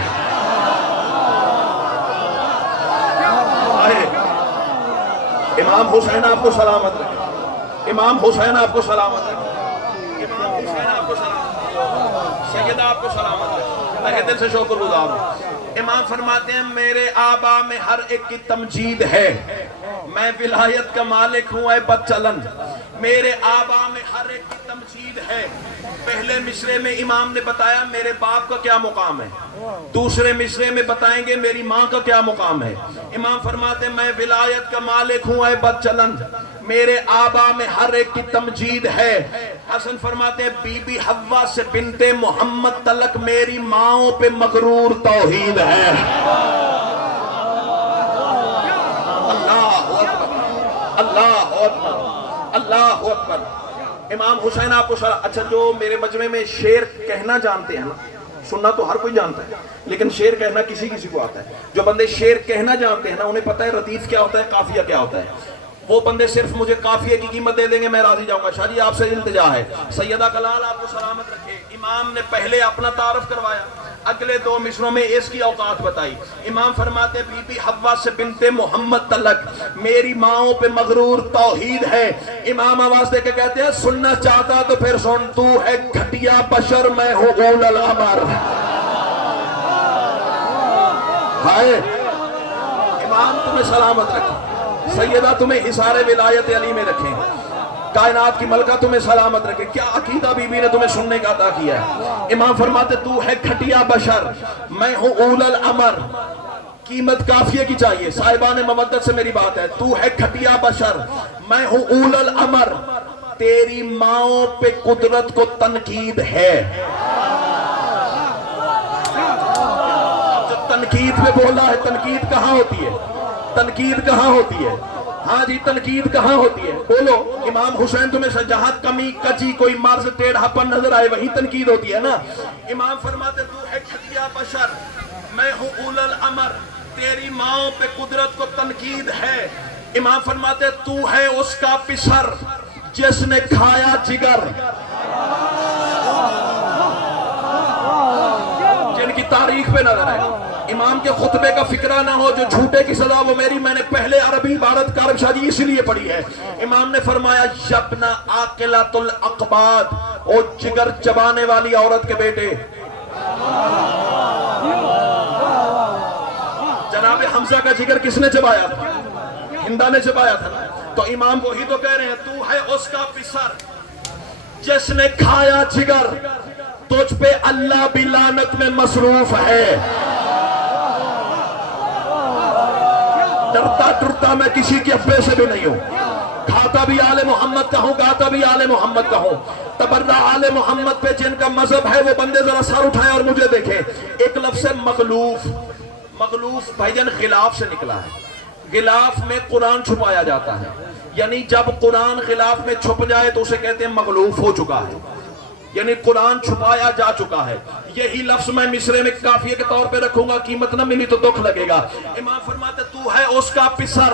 امام حسین آپ کو سلامت رکھے امام حسین آپ کو سلامت رکھے امام حسین آپ کو سلامت رکھے سیدہ آپ کو سلامت رکھے میں دل سے شکر گزار ہوں امام فرماتے ہیں میرے آبا میں ہر ایک کی تمجید ہے میں ولایت کا مالک ہوں اے بدچلن، میرے آبا میں ہر ایک کی تمجید ہے۔ پہلے مصرے میں امام نے بتایا میرے باپ کا کیا مقام ہے، دوسرے مصرے میں بتائیں گے میری ماں کا کیا مقام ہے۔ امام فرماتے میں ولایت کا مالک ہوں اے بدچلن، میرے آبا میں ہر ایک کی تمجید ہے۔ حسن فرماتے ہیں بی بی حوا سے بنت محمد تلک میری ماؤں پہ مغرور توحید ہے۔ اللہ اکبر، اللہ اکبر۔ امام حسین آپ کو اچھا جو میرے مجمع میں شعر کہنا جانتے ہیں نا، سننا تو ہر کوئی جانتا ہے لیکن شعر کہنا کسی کسی کو آتا ہے۔ جو بندے شعر کہنا جانتے ہیں نا انہیں پتہ ہے ردیف کیا ہوتا ہے، قافیہ کیا ہوتا ہے۔ وہ بندے صرف مجھے قافیہ کی قیمت دے دیں گے میں راضی جاؤں گا۔ شاہ جی آپ سے التجا ہے، سیدہ کلال آپ کو سلامت رکھے۔ امام نے پہلے اپنا تعارف کروایا، اگلے دو مصروں میں اس کی اوقات بتائی۔ امام فرماتے بی بی حوا سے بنت محمد تلک میری ماؤں پہ مغرور توحید ہے۔ امام آواز دے کے کہتے ہیں سننا چاہتا تو پھر سن، تو ہے گھٹیا بشر میں ہوں اول الامر۔ ہائے امام تمہیں سلامت رکھے، سیدہ تمہیں حصار ولایت علی میں رکھیں، کائنات کی ملکہ تمہیں سلامت رکھے۔ کیا عقیدہ بی بی نے تمہیں سننے کا عطا کیا ہے۔ امام فرماتے تو ہے گھٹیا بشر میں ہوں اول الامر، قیمت قافیے کی چاہیے، صاحبان مودت سے میری بات ہے۔ تو ہے گھٹیا بشر میں ہوں اول الامر، تیری ماؤں پہ قدرت کو تنقید ہے۔ جب تنقید پہ بولا ہے، تنقید کہاں ہوتی ہے، تنقید کہاں ہوتی ہے، ہاں جی تنقید کہاں ہوتی ہے بولو۔ امام حسین تمہیں جہاں کمی کچی کوئی مرض ٹیڑھا پن نظر آئے وہیں تنقید ہوتی ہے نا۔ امام فرماتے تو ہے گھٹیا بشر میں ہوں اول الامر، تیری ماؤں پہ قدرت کو تنقید ہے۔ امام فرماتے تو ہے اس کا پسر جس نے کھایا جگر، جن کی تاریخ پہ نظر ہے۔ امام کے خطبے کا فکرہ نہ ہو جو جھوٹے کی سزا وہ میری، میں نے پہلے عربی عبارت کارب شاہ جی اسی لیے پڑھی ہے۔ امام نے فرمایا یبنا عاقلۃ الاقباد، او جگر چبانے والی عورت کے بیٹے، جناب حمزہ کا جگر کس نے چبایا تھا، ہندا نے چبایا تھا۔ تو امام وہی تو کہہ رہے ہیں تو ہے اس کا پسر جس نے کھایا جگر، تجھ پہ اللہ بھی لعنت میں مصروف ہے۔ ڈرتا ڈرتا میں کسی کے ابے سے بھی نہیں ہوں، کھاتا بھی آل محمد کا ہوں، گاتا بھی آل محمد کا ہوں۔ تبرہ آل محمد پہ جن کا مذہب ہے وہ بندے ذرا سر اٹھائیں اور مجھے دیکھیں۔ ایک لفظ ہے مغلوف، مغلوف بھائی جان غلاف سے نکلا ہے، غلاف میں قرآن چھپایا جاتا ہے، یعنی جب قرآن غلاف میں چھپ جائے تو اسے کہتے ہیں مغلوف ہو چکا ہے، یعنی قرآن چھپایا جا چکا ہے۔ یہی لفظ میں مصرے میں کافیے کے طور پہ رکھوں گا، قیمت نہ ملی تو دکھ لگے گا۔ امام فرماتے تو ہے اس کا پسر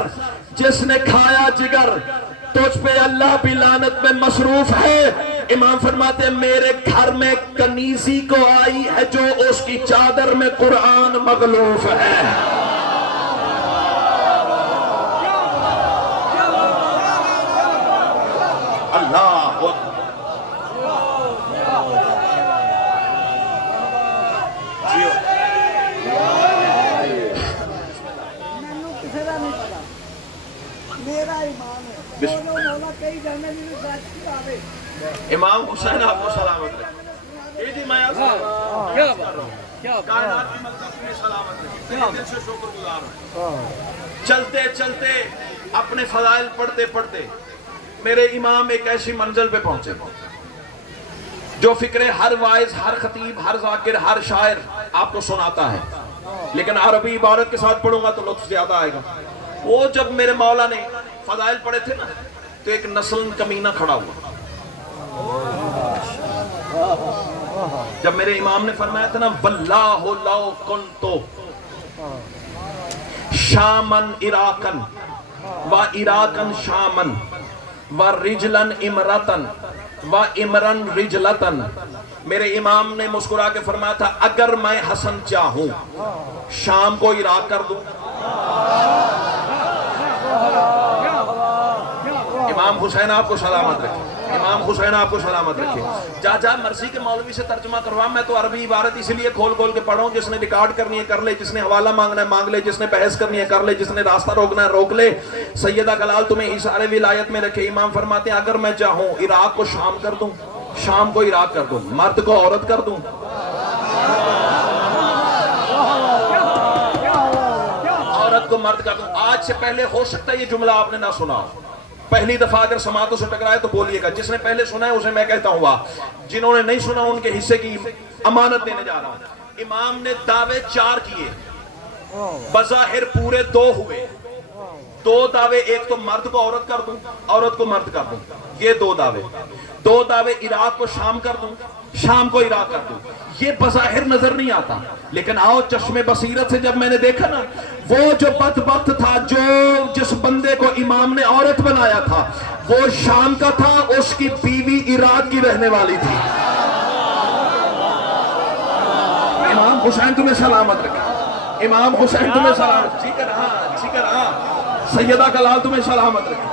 جس نے کھایا جگر، تجھ پہ اللہ بھی لعنت میں مصروف ہے۔ امام فرماتے میرے گھر میں کنیزی کو آئی ہے جو اس کی چادر میں قرآن مغلوف ہے۔ اللہ اکبر۔ امام حسین آپ کو سلامت رکھے۔ جی میں کائنات کی ملکہ تمہیں سلامت رکھے، دل سے شکر گزار ہوں۔ چلتے چلتے اپنے فضائل پڑھتے پڑھتے میرے امام ایک ایسی منزل پہ پہنچے جو فکر ہر وائز، ہر خطیب، ہر ذاکر، ہر شاعر آپ کو سناتا ہے، لیکن عربی عبارت کے ساتھ پڑھوں گا تو لطف زیادہ آئے گا۔ وہ جب میرے مولا نے فضائل پڑھے تھے نا تو ایک نسل کمینہ کھڑا ہوا۔ جب میرے امام نے فرمایا تھا نا واللہ لو کنتو شامن عراقن و عراقن شامن و رجلن امرتن و امرن رجلتن، میرے امام نے مسکرا کے فرمایا تھا اگر میں حسن چاہوں شام کو عراق کر دوں۔ امام امام حسین آپ کو سلامت رکھے، امام حسین آپ کو سلامت رکھے۔ جا جا مرضی کے مولوی سے ترجمہ کروا، میں تو عربی عبارت اسی لیے کھول کھول کے پڑھوں، جس نے ریکارڈ کرنی ہے کر لے، جس نے حوالہ مانگنا ہے مانگ لے، جس نے بحث کرنی ہے کر لے، جس نے راستہ روکنا ہے روک لے۔ سیدہ کلال تمہیں اشارے ولایت میں رکھے۔ امام فرماتے ہیں اگر میں چاہوں عراق کو شام کر دوں، شام کو عراق کر دوں، مرد کو عورت کر دوں، عورت کو مرد کر دوں۔ آج سے پہلے ہو سکتا ہے یہ جملہ آپ نے نہ سنا ہو، پہلی دفعہ اگر سماعتوں سے ٹکرائے تو بولیے گا، جس نے پہلے سنا ہے اسے میں کہتا ہوں واہ، جنہوں نے نہیں سنا ان کے حصے کی امانت دینے جا رہا ہوں۔ امام نے دعوے 4 کیے، بظاہر پورے 2 ہوئے، 2 دعوے، ایک تو مرد کو عورت کر دوں، عورت کو مرد کر دوں، یہ 2 دعوے، 2 دعوے عراق کو شام کر دوں، شام کو عراق کر دوں۔ یہ بظاہر نظر نہیں آتا، لیکن آؤ چشم بصیرت سے جب میں نے دیکھا نا، وہ جو بدبخت تھا، جس بندے کو امام نے عورت بنایا تھا، وہ شام کا تھا، اس کی بیوی عراق کی رہنے والی تھی۔ امام حسین تمہیں سلامت رکھے، امام حسین تمہیں سلامت، ٹھیک ہے ہاں، سیدہ کلال تمہیں سلامت رکھے،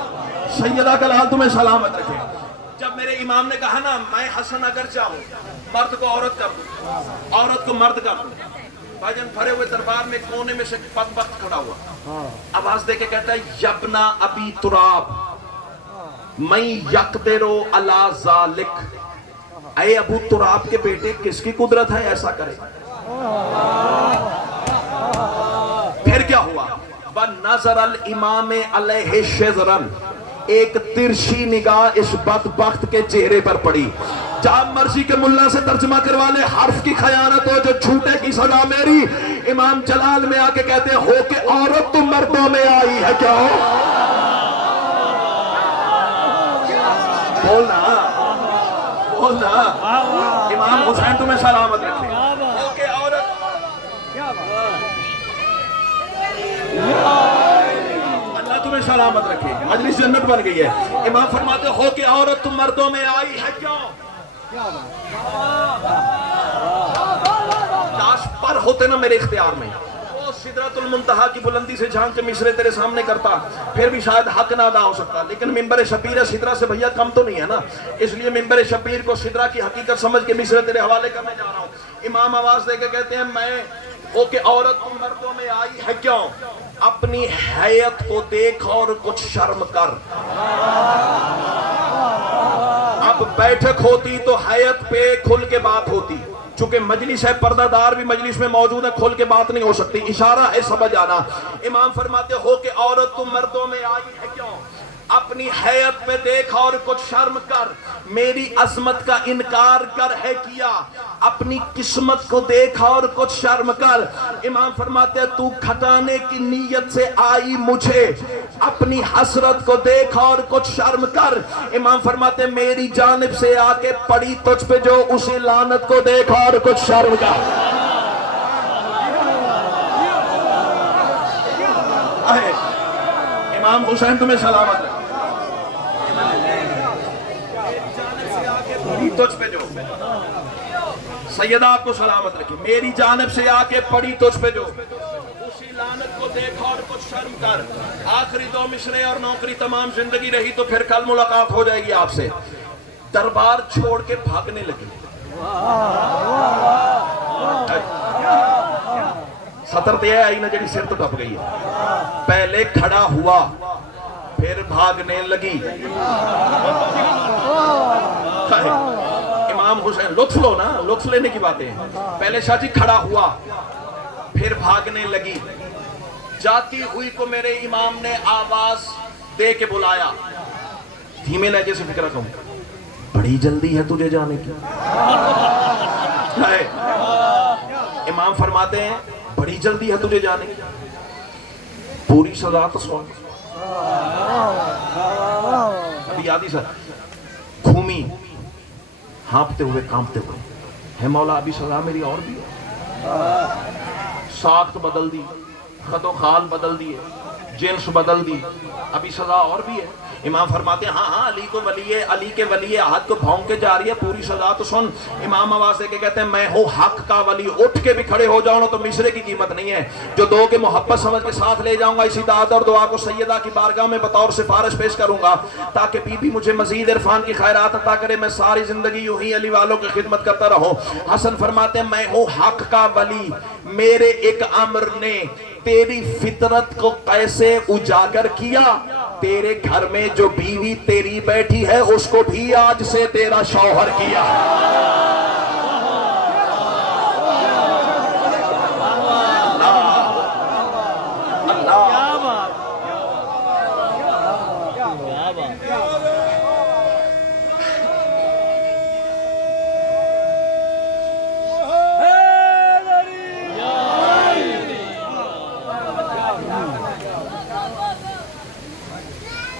سیدہ کلال تمہیں سلامت رکھے۔ جب میرے امام نے کہا نا میں حسن اگر چاہوں مرد کو عورت کر دوں، عورت کو مرد کر دوں، بھائی جان بھرے ہوئے دربار میں کونے میں سے بدبخت کھڑا ہوا، آواز دے کے کہتا ہے یبنا ابی تراب میں یقدرو علی ذالک، اے ابو تراب کے بیٹے کس کی قدرت ہے ایسا کرے؟ پھر کیا ہوا؟ وَنَظَرَ الْإِمَامِ عَلَيْهِ شِذْرًا، ایک ترشی نگاہ اس بدبخت کے چہرے پر پڑی۔ جہاں مرضی کے ملا سے ترجمہ کروا لے، حرف کی خیانت ہو جو جھوٹے کی سزا میری۔ امام جلال میں آ کے کہتے ہیں ہو کہ عورت تو مردوں میں آئی ہے کیا ہو؟ بولنا بولنا، امام حسین تمہیں سلامت رکھے، ہو کہ عورت، اللہ تمہیں سلامت رکھے، مجلس جنت بن گئی ہے۔ امام فرماتے ہو کہ عورت تم مردوں میں آئی ہے کیوں؟ کاش پر ہوتے نا میرے اختیار میں، وہ سدرۃ المنتہا کی بلندی سے جھانک کے مصرے تیرے سامنے کرتا، پھر بھی شاید حق نہ ادا ہو سکتا، لیکن منبر شبیر سدرہ سے بھیا کم تو نہیں ہے نا، اس لیے منبر شبیر کو سدرہ کی حقیقت سمجھ کے مصرے تیرے حوالے کرنے جا رہا ہوں۔ امام آواز دے کے کہتے ہیں میں ہو کہ عورت تم مردوں میں آئی ہے کیوں؟ اپنی حیت کو دیکھ اور کچھ شرم کر۔ اب بیٹھک ہوتی تو حیت پہ کھل کے بات ہوتی، چونکہ مجلس ہے پردہ دار بھی مجلس میں موجود ہے، کھل کے بات نہیں ہو سکتی، اشارہ ہے سمجھ آنا۔ امام فرماتے ہو کہ عورت تم مردوں میں آئی ہے کیوں؟ اپنی حیت پہ دیکھ اور کچھ شرم کر، میری عظمت کا انکار کر ہے کیا، اپنی قسمت کو دیکھ اور کچھ شرم کر۔ امام فرماتے ہیں تو کھٹانے کی نیت سے آئی مجھے، اپنی حسرت کو دیکھ اور کچھ شرم کر۔ امام فرماتے ہیں میری جانب سے آ کے پڑی تجھ پہ جو اسی لعنت کو دیکھ اور کچھ شرم کر۔ امام حسین تمہیں سلامت ہے، تجھ پہ جو سیدہ آپ کو سلامت رکھی، میری جانب سے آ کے پڑی تجھ پہ جو اسی لعنت کو دیکھ اور کچھ شرم کر۔ آخری 2 مصرے اور نوکری تمام زندگی رہی تو پھر کل ملاقات ہو جائے گی آپ سے۔ دربار چھوڑ کے بھاگنے لگی، سطر دیا آئی نا جڑی سر تو ٹپ گئی ہے، پہلے کھڑا ہوا پھر بھاگنے لگی۔ امام حسین لطف لو نا، لطف لینے کی باتیں ہیں۔ پہلے شاہ جی کھڑا ہوا پھر بھاگنے لگی، جاتی ہوئی کو میرے امام نے آواز دے کے بلایا، دھیمے لہجے سے فکر رکھوں، بڑی جلدی ہے تجھے جانے کی۔ امام فرماتے ہیں بڑی جلدی ہے تجھے جانے کی، پوری سزا تو سن۔ ابھی یادی سر گھومی ہانپتے ہوئے کانپتے ہوئے، ہے مولا ابھی سزا میری اور بھی ہے، ساخت بدل دی، خط و خال بدل دیے، جنس بدل دی، ابھی سزا اور بھی ہے۔ امام فرماتے ہیں ہاں علی کے ولی عہد کو بھونک کے جا رہی ہے، پوری سزا تو سن۔ امام آواز دے کے کہتے ہیں میں ہوں حق کا ولی، اٹھ کے بھی کھڑے ہو جاؤ نا تو مشرے کی قیمت نہیں ہے، جو دو کے محبت سمجھ کے ساتھ لے جاؤں گا، اسی دعا اور دعا کو سیدہ کی بارگاہ میں بطور سفارش پیش کروں گا تاکہ بی بی مجھے مزید عرفان کی خیرات عطا کرے، میں ساری زندگی یوں ہی علی والوں کی خدمت کرتا رہوں۔ حسن فرماتے ہیں میں ہوں حق کا ولی، میرے ایک امر نے تیری فطرت کو کیسے اجاگر کیا، تیرے گھر میں جو بیوی تیری بیٹھی ہے اس کو بھی آج سے تیرا شوہر کیا۔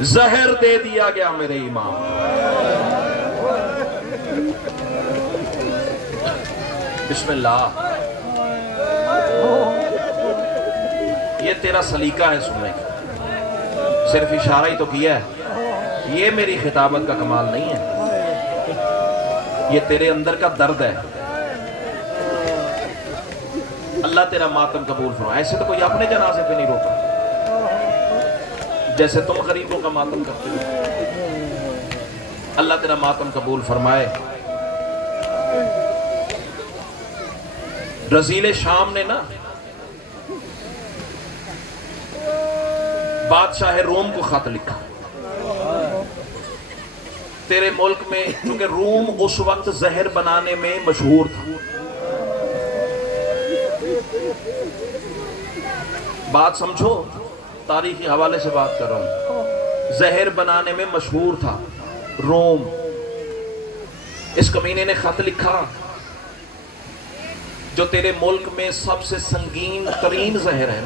زہر دے دیا گیا میرے امام۔ بسم اللہ، یہ تیرا سلیقہ ہے سننے کا، صرف اشارہ ہی تو کیا ہے، یہ میری خطابت کا کمال نہیں ہے، یہ تیرے اندر کا درد ہے۔ اللہ تیرا ماتم قبول فرمائے۔ ایسے تو کوئی اپنے جنازے پہ نہیں روتا جیسے تم غریبوں کا ماتم کرتے ہو۔ اللہ تیرا ماتم قبول فرمائے۔ رزیل شام نے نا بادشاہ روم کو خط لکھا، تیرے ملک میں، کیونکہ روم اس وقت زہر بنانے میں مشہور تھا۔ بات سمجھو، تاریخی حوالے سے بات کر رہا ہوں، زہر بنانے میں مشہور تھا روم۔ اس کمینے نے خط لکھا جو تیرے ملک میں سب سے سنگین ترین زہر ہے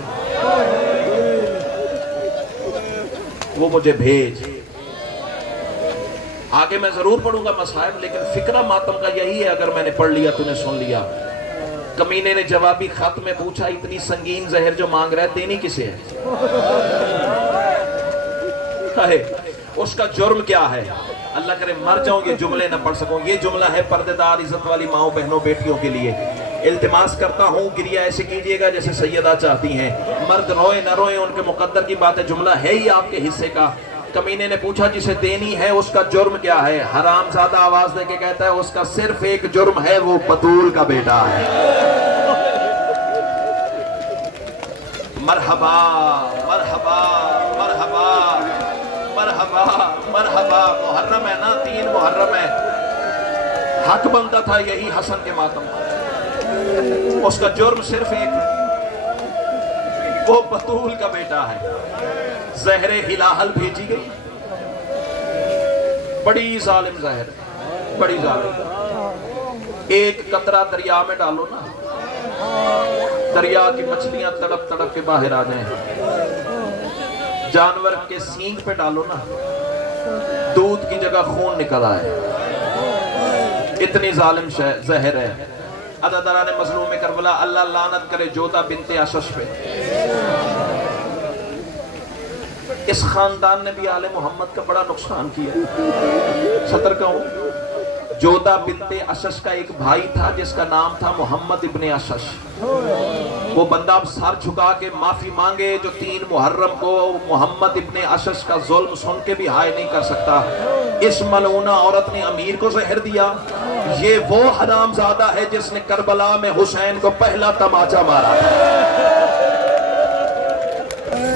وہ مجھے بھیج۔ آگے میں ضرور پڑھوں گا مصائب، لیکن فکرہ ماتم کا یہی ہے، اگر میں نے پڑھ لیا تو نے سن لیا۔ کمینے نے جوابی خط میں پوچھا اتنی سنگین زہر جو مانگ رہا ہے دینی کسے ہے؟ اس کا جرم کیا ہے؟ اللہ کرے مر جاؤں یہ جملے نہ پڑھ سکوں۔ یہ جملہ ہے پردے دار عزت والی ماؤں بہنوں بیٹیوں کے لیے۔ التماس کرتا ہوں گریہ ایسے کیجئے گا جیسے سیدہ چاہتی ہیں، مرد روئے نہ روئے ان کے مقدر کی بات ہے، جملہ ہے ہی آپ کے حصے کا۔ کمینے نے پوچھا جسے دینی ہے اس کا جرم کیا ہے؟ حرام زادہ آواز دے کے کہتا ہے اس کا صرف ایک جرم ہے، وہ بطول کا بیٹا ہے۔ مرحبا مرحبا مرحبا مرحبا مرحبا، محرم ہے نا، 3 محرم ہے، حق بنتا تھا یہی حسن کے ماتم کا۔ اس کا جرم صرف ایک ہے، وہ بطول کا بیٹا ہے۔ زہر ہلاحل بھیجی گئی، بڑی ظالم زہر، بڑی ظالم۔ ایک قطرہ دریا میں ڈالو نا، دریا کی مچھلیاں تڑپ تڑپ کے باہر آ جائیں، جانور کے سینگ پہ ڈالو نا، دودھ کی جگہ خون نکل آئے، اتنی ظالم زہر ہے۔ عدداران مظلوم کربلا، اللہ لعنت کرے جودہ بنت عشش پہ۔ اس خاندان نے بھی آل محمد کا بڑا نقصان کیا۔ صدر کہوں، جودہ بنت عشش کا ایک بھائی تھا جس کا نام تھا محمد ابن عشش۔ وہ بندہ سر جھکا کے معافی مانگے جو 3 محرم کو محمد ابن عشش کا ظلم سن کے بھی ہائے نہیں کر سکتا۔ اس ملعونہ عورت نے امیر کو زہر دیا۔ یہ وہ حرام زادہ ہے جس نے کربلا میں حسین کو پہلا تماچا مارا۔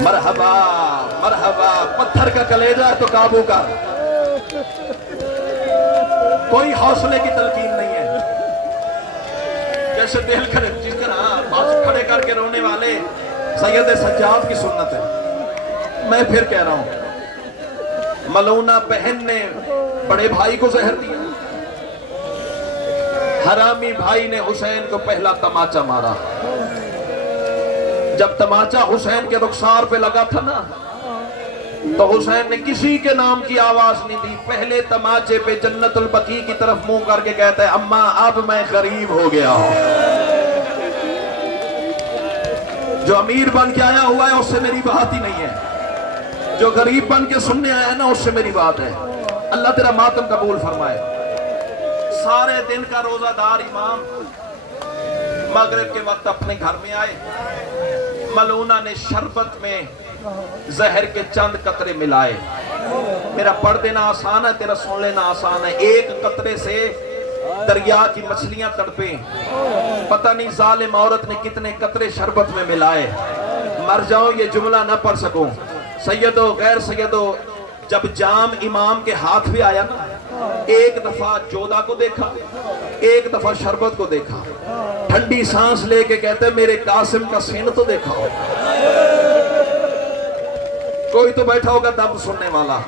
مرحبا مرحبا، پتھر کا کلیجہ ہے تو قابو کا، کوئی حوصلے کی تلقین نہیں ہے۔ جیسے دل کرے جس طرح بات کھڑے کر کے رونے والے سید سجاد کی سنت ہے۔ میں پھر کہہ رہا ہوں، ملعونہ بہن نے بڑے بھائی کو زہر دیا، حرامی بھائی نے حسین کو پہلا تماچا مارا۔ جب تماچا حسین کے رخسار پہ لگا تھا نا تو حسین نے کسی کے نام کی آواز نہیں دی، پہلے تماچے پہ جنت البقیع کی طرف منہ کر کے کہتا ہے اماں اب میں غریب ہو گیا ہوں، جو امیر بن کے آیا ہوا ہے اس سے میری بات ہی نہیں ہے۔ جو غریب بن کے سننے آیا ہے نا اس سے میری بات ہے، اللہ تیرا ماتم قبول فرمائے۔ سارے دن کا روزہ دار امام مغرب کے وقت اپنے گھر میں آئے، ملونہ نے شربت میں زہر کے چند قطرے ملائے۔ میرا پڑھ دینا آسان ہے، تیرا سن لینا آسان ہے۔ ایک قطرے سے دریا کی مچھلیاں تڑپیں، پتہ نہیں ظالم عورت نے کتنے قطرے شربت میں ملائے۔ مر جاؤں یہ جملہ نہ پڑھ سکوں۔ سیدو غیر سیدو، جب جام امام کے ہاتھ بھی آیا نا، ایک دفعہ جودہ کو دیکھا، ایک دفعہ شربت کو دیکھا، ٹھنڈی سانس لے کے کہتے میرے قاسم کا سین تو دیکھا ہو۔ کوئی تو بیٹھا ہوگا دم سننے والا۔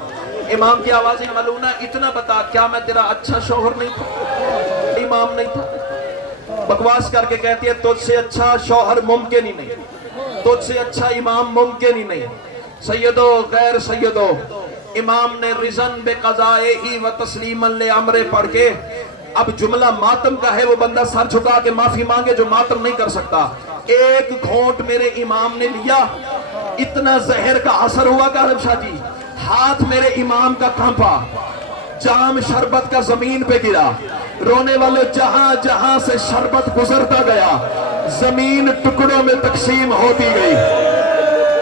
امام کی آوازیں ملونہ اتنا بتا، کیا میں تیرا اچھا شوہر نہیں تھا، امام نہیں تھا؟ بکواس کر کے کہتی ہے تجھ سے اچھا شوہر ممکن ہی نہیں، تجھ سے اچھا امام ممکن ہی نہیں۔ سیدو غیر سیدو، امام نے رضن بے قضائے ہی و تسلیما لے امرے پڑھ کے، اب جملہ ماتم کا ہے، وہ بندہ سر جھکا کے معافی مانگے جو ماتم نہیں کر سکتا۔ ایک گھونٹ میرے امام نے لیا، اتنا زہر کا اثر ہوا کاظم شاہ جی، ہاتھ میرے امام کا کھانپا، جام شربت کا زمین پہ گرا۔ رونے والے جہاں جہاں سے شربت گزرتا گیا، زمین ٹکڑوں میں تقسیم ہوتی گئی۔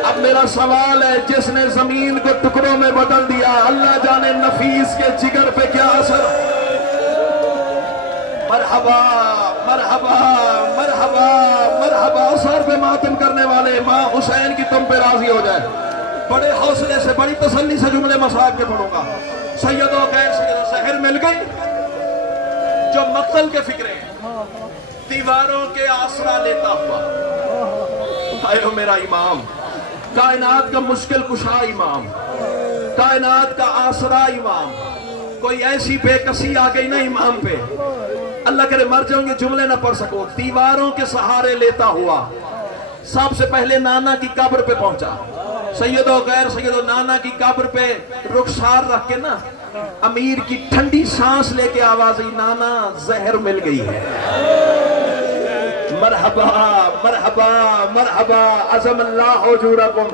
اب میرا سوال ہے، جس نے زمین کو ٹکڑوں میں بدل دیا، اللہ جانے نفیس کے جگر پہ کیا اثر۔ مرحبا مرحبا مرحبا مرحبا، سر پہ ماتم کرنے والے، ماں حسین کی تم پہ راضی ہو جائے۔ بڑے حوصلے سے بڑی تسلی سے جملے مصائب کے پڑھوں گا۔ سیدو غیر سیدو، زہر مل گئی، جو مقتل کے فکرے دیواروں کے آسرا لیتا ہوا، آئے میرا امام، کائنات کا مشکل کشا امام، کائنات کا آسرا امام، کوئی ایسی بے کسی آ گئی نا امام پہ، اللہ کرے مر جاؤں گے جملے نہ پڑھ سکو۔ دیواروں کے سہارے لیتا ہوا سب سے پہلے نانا کی قبر پہ پہنچا۔ سیدو غیر سیدو، نانا کی قبر پہ رخسار رکھ کے نا، امیر کی ٹھنڈی سانس لے کے آواز آئی، نانا زہر مل گئی ہے۔ مرحبا مرحبا مرحبا، عظم اللہ حجورکم،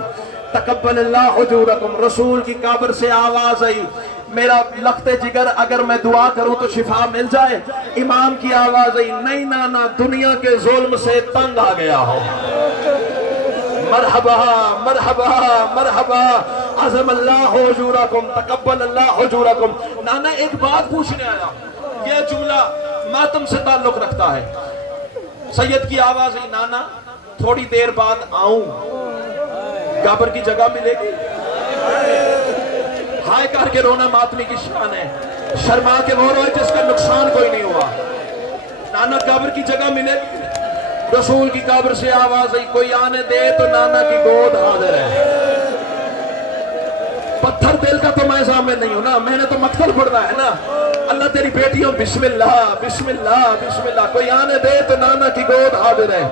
تقبل اللہ حجورکم۔ رسول کی قبر سے آواز آئی، میرا لخت جگر اگر میں دعا کروں تو شفا مل جائے۔ امام کی آواز آئی، نہیں نانا، دنیا کے ظلم سے تنگ آ گیا ہو۔ مرحبا مرحبا مرحبا، عظم اللہ حجورکم، تقبل اللہ حجورکم۔ نانا ایک بات پوچھنے آیا، یہ جملہ ماتم سے تعلق رکھتا ہے۔ سید کی آواز ہے، نانا تھوڑی دیر بعد آؤں، قبر کی جگہ ملے گی؟ ہائے کر کے رونا ماتمی کی شان ہے، شرما کے وہ روئے جس کا نقصان کوئی نہیں ہوا۔ نانا قبر کی جگہ ملے گی؟ رسول کی قبر سے آواز آئی، کوئی آنے دے تو نانا کی گود حاضر ہے۔ پتھر دل کا تو میں سامنے نہیں ہوں نا، میں نے تو مقتل پڑھنا ہے نا۔ اللہ تیری بیٹیوں، بسم اللہ بسم اللہ بسم اللہ، کوئی آنے دے تو نانا کی گود حاضر ہے۔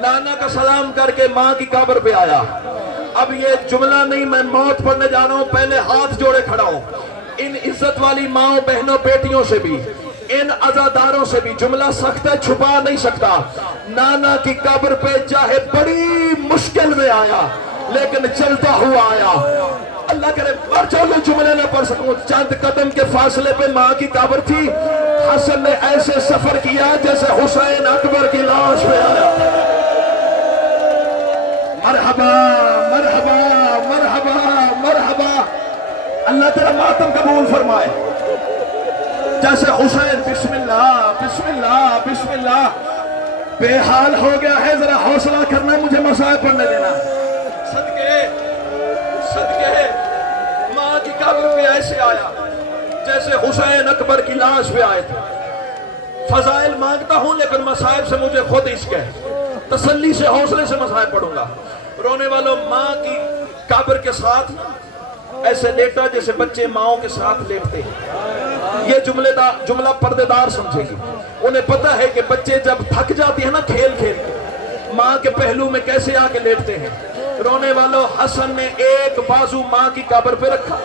نانا کا سلام کر کے ماں کی قبر پہ آیا۔ اب یہ جملہ نہیں، میں موت پڑھنے جا رہا ہوں، پہلے ہاتھ جوڑے کھڑا ہوں۔ ان عزت والی ماں بہنوں بیٹیوں سے بھی، ان عزاداروں سے بھی جملہ سخت ہے، چھپا نہیں سکتا۔ نانا کی قبر پہ چاہے بڑی مشکل میں آیا لیکن چلتا ہوا آیا۔ اللہ کرے مر جاؤں میں جملے نہ پڑھ سکوں۔ چند قدم کے فاصلے پہ ماں کی قبر تھی، حسن نے ایسے سفر کیا جیسے حسین اکبر کی لاش پہ آیا۔ مرحبا مرحبا مرحبا مرحبا، اللہ تیرا ماتم قبول فرمائے۔ جیسے حسین، بسم اللہ بسم اللہ بسم اللہ، بے حال ہو گیا ہے، ذرا حوصلہ کرنا، مجھے مسائل پڑھنے دینا۔ صدقے صدقے ماں کی قبر پہ ایسے آیا جیسے حسین اکبر کی لاش پہ آئے تھے۔ فضائل مانگتا ہوں لیکن مسائل سے مجھے خود عشق ہے، تسلی سے حوصلے سے مسائل پڑھوں گا۔ رونے والوں، ماں کی قبر کے ساتھ ایسے لیٹا جیسے بچے ماؤں کے ساتھ لیٹتے ہیں۔ یہ جملہ پردے دار سمجھے گی، انہیں پتہ ہے کہ بچے جب تھک جاتے ہیں نا کھیل کھیل کے، ماں کے پہلو میں کیسے آ کے لیٹتے ہیں۔ رونے والوں، حسن نے ایک بازو ماں کی قبر پہ رکھا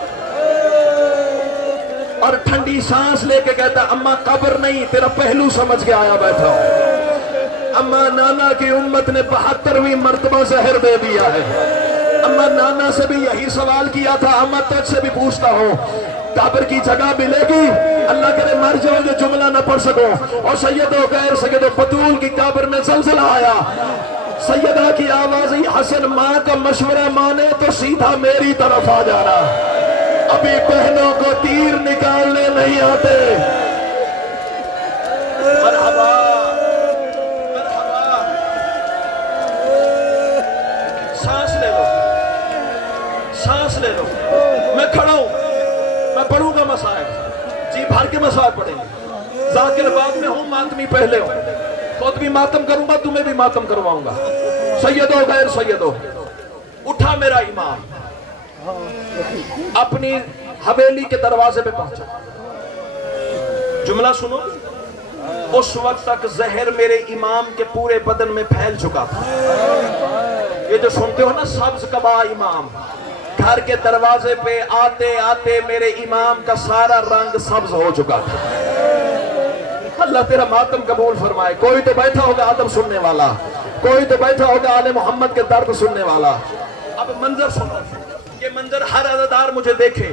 اور ٹھنڈی سانس لے کے کہتا، اماں قبر نہیں، تیرا پہلو سمجھ کے آیا بیٹھا ہوں۔ اماں، نانا کی امت نے 72ویں مرتبہ زہر دے دیا ہے، اما نانا سے بھی یہی سوال کیا تھا، اما تجھ سے بھی پوچھتا ہوں، قبر کی جگہ ملے گی؟ اللہ کرے مر جاؤ جو جملہ نہ پڑھ سکو۔ اور سید و غیر سید و بطول کی قبر میں زلزلہ آیا، سیدہ کی آواز ہی، حسن ماں کا مشورہ مانے تو سیدھا میری طرف آ جانا، ابھی بہنوں کو تیر نکالنے نہیں آتے۔ مرحبا مرحبا، سانس لے لو، سانس لے لو، میں کھڑا ہوں، میں پڑھوں گا مسائل، جی بھر کے مسائل پڑھیں گے، ذاکر بعد میں ہوں، ماتمی پہلے ہوں، خود بھی ماتم کروں گا، تمہیں بھی ماتم کرواؤں گا۔ سیدو غیر سیدو، اٹھا میرا امام، اپنی حویلی کے دروازے پہ پہنچا، جملہ سنو، اس وقت تک زہر میرے امام کے پورے بدن میں پھیل چکا تھا۔ یہ جو سنتے ہو نا سبز کبا امام، گھر کے دروازے پہ آتے آتے میرے امام کا سارا رنگ سبز ہو چکا تھا۔ اللہ تیرا ماتم قبول فرمائے۔ کوئی تو بیٹھا ہوگا آدم سننے والا، کوئی تو بیٹھا ہوگا آل محمد کے درد سننے والا۔ اب منظر سنو، یہ منظر ہر عزادار مجھے دیکھے،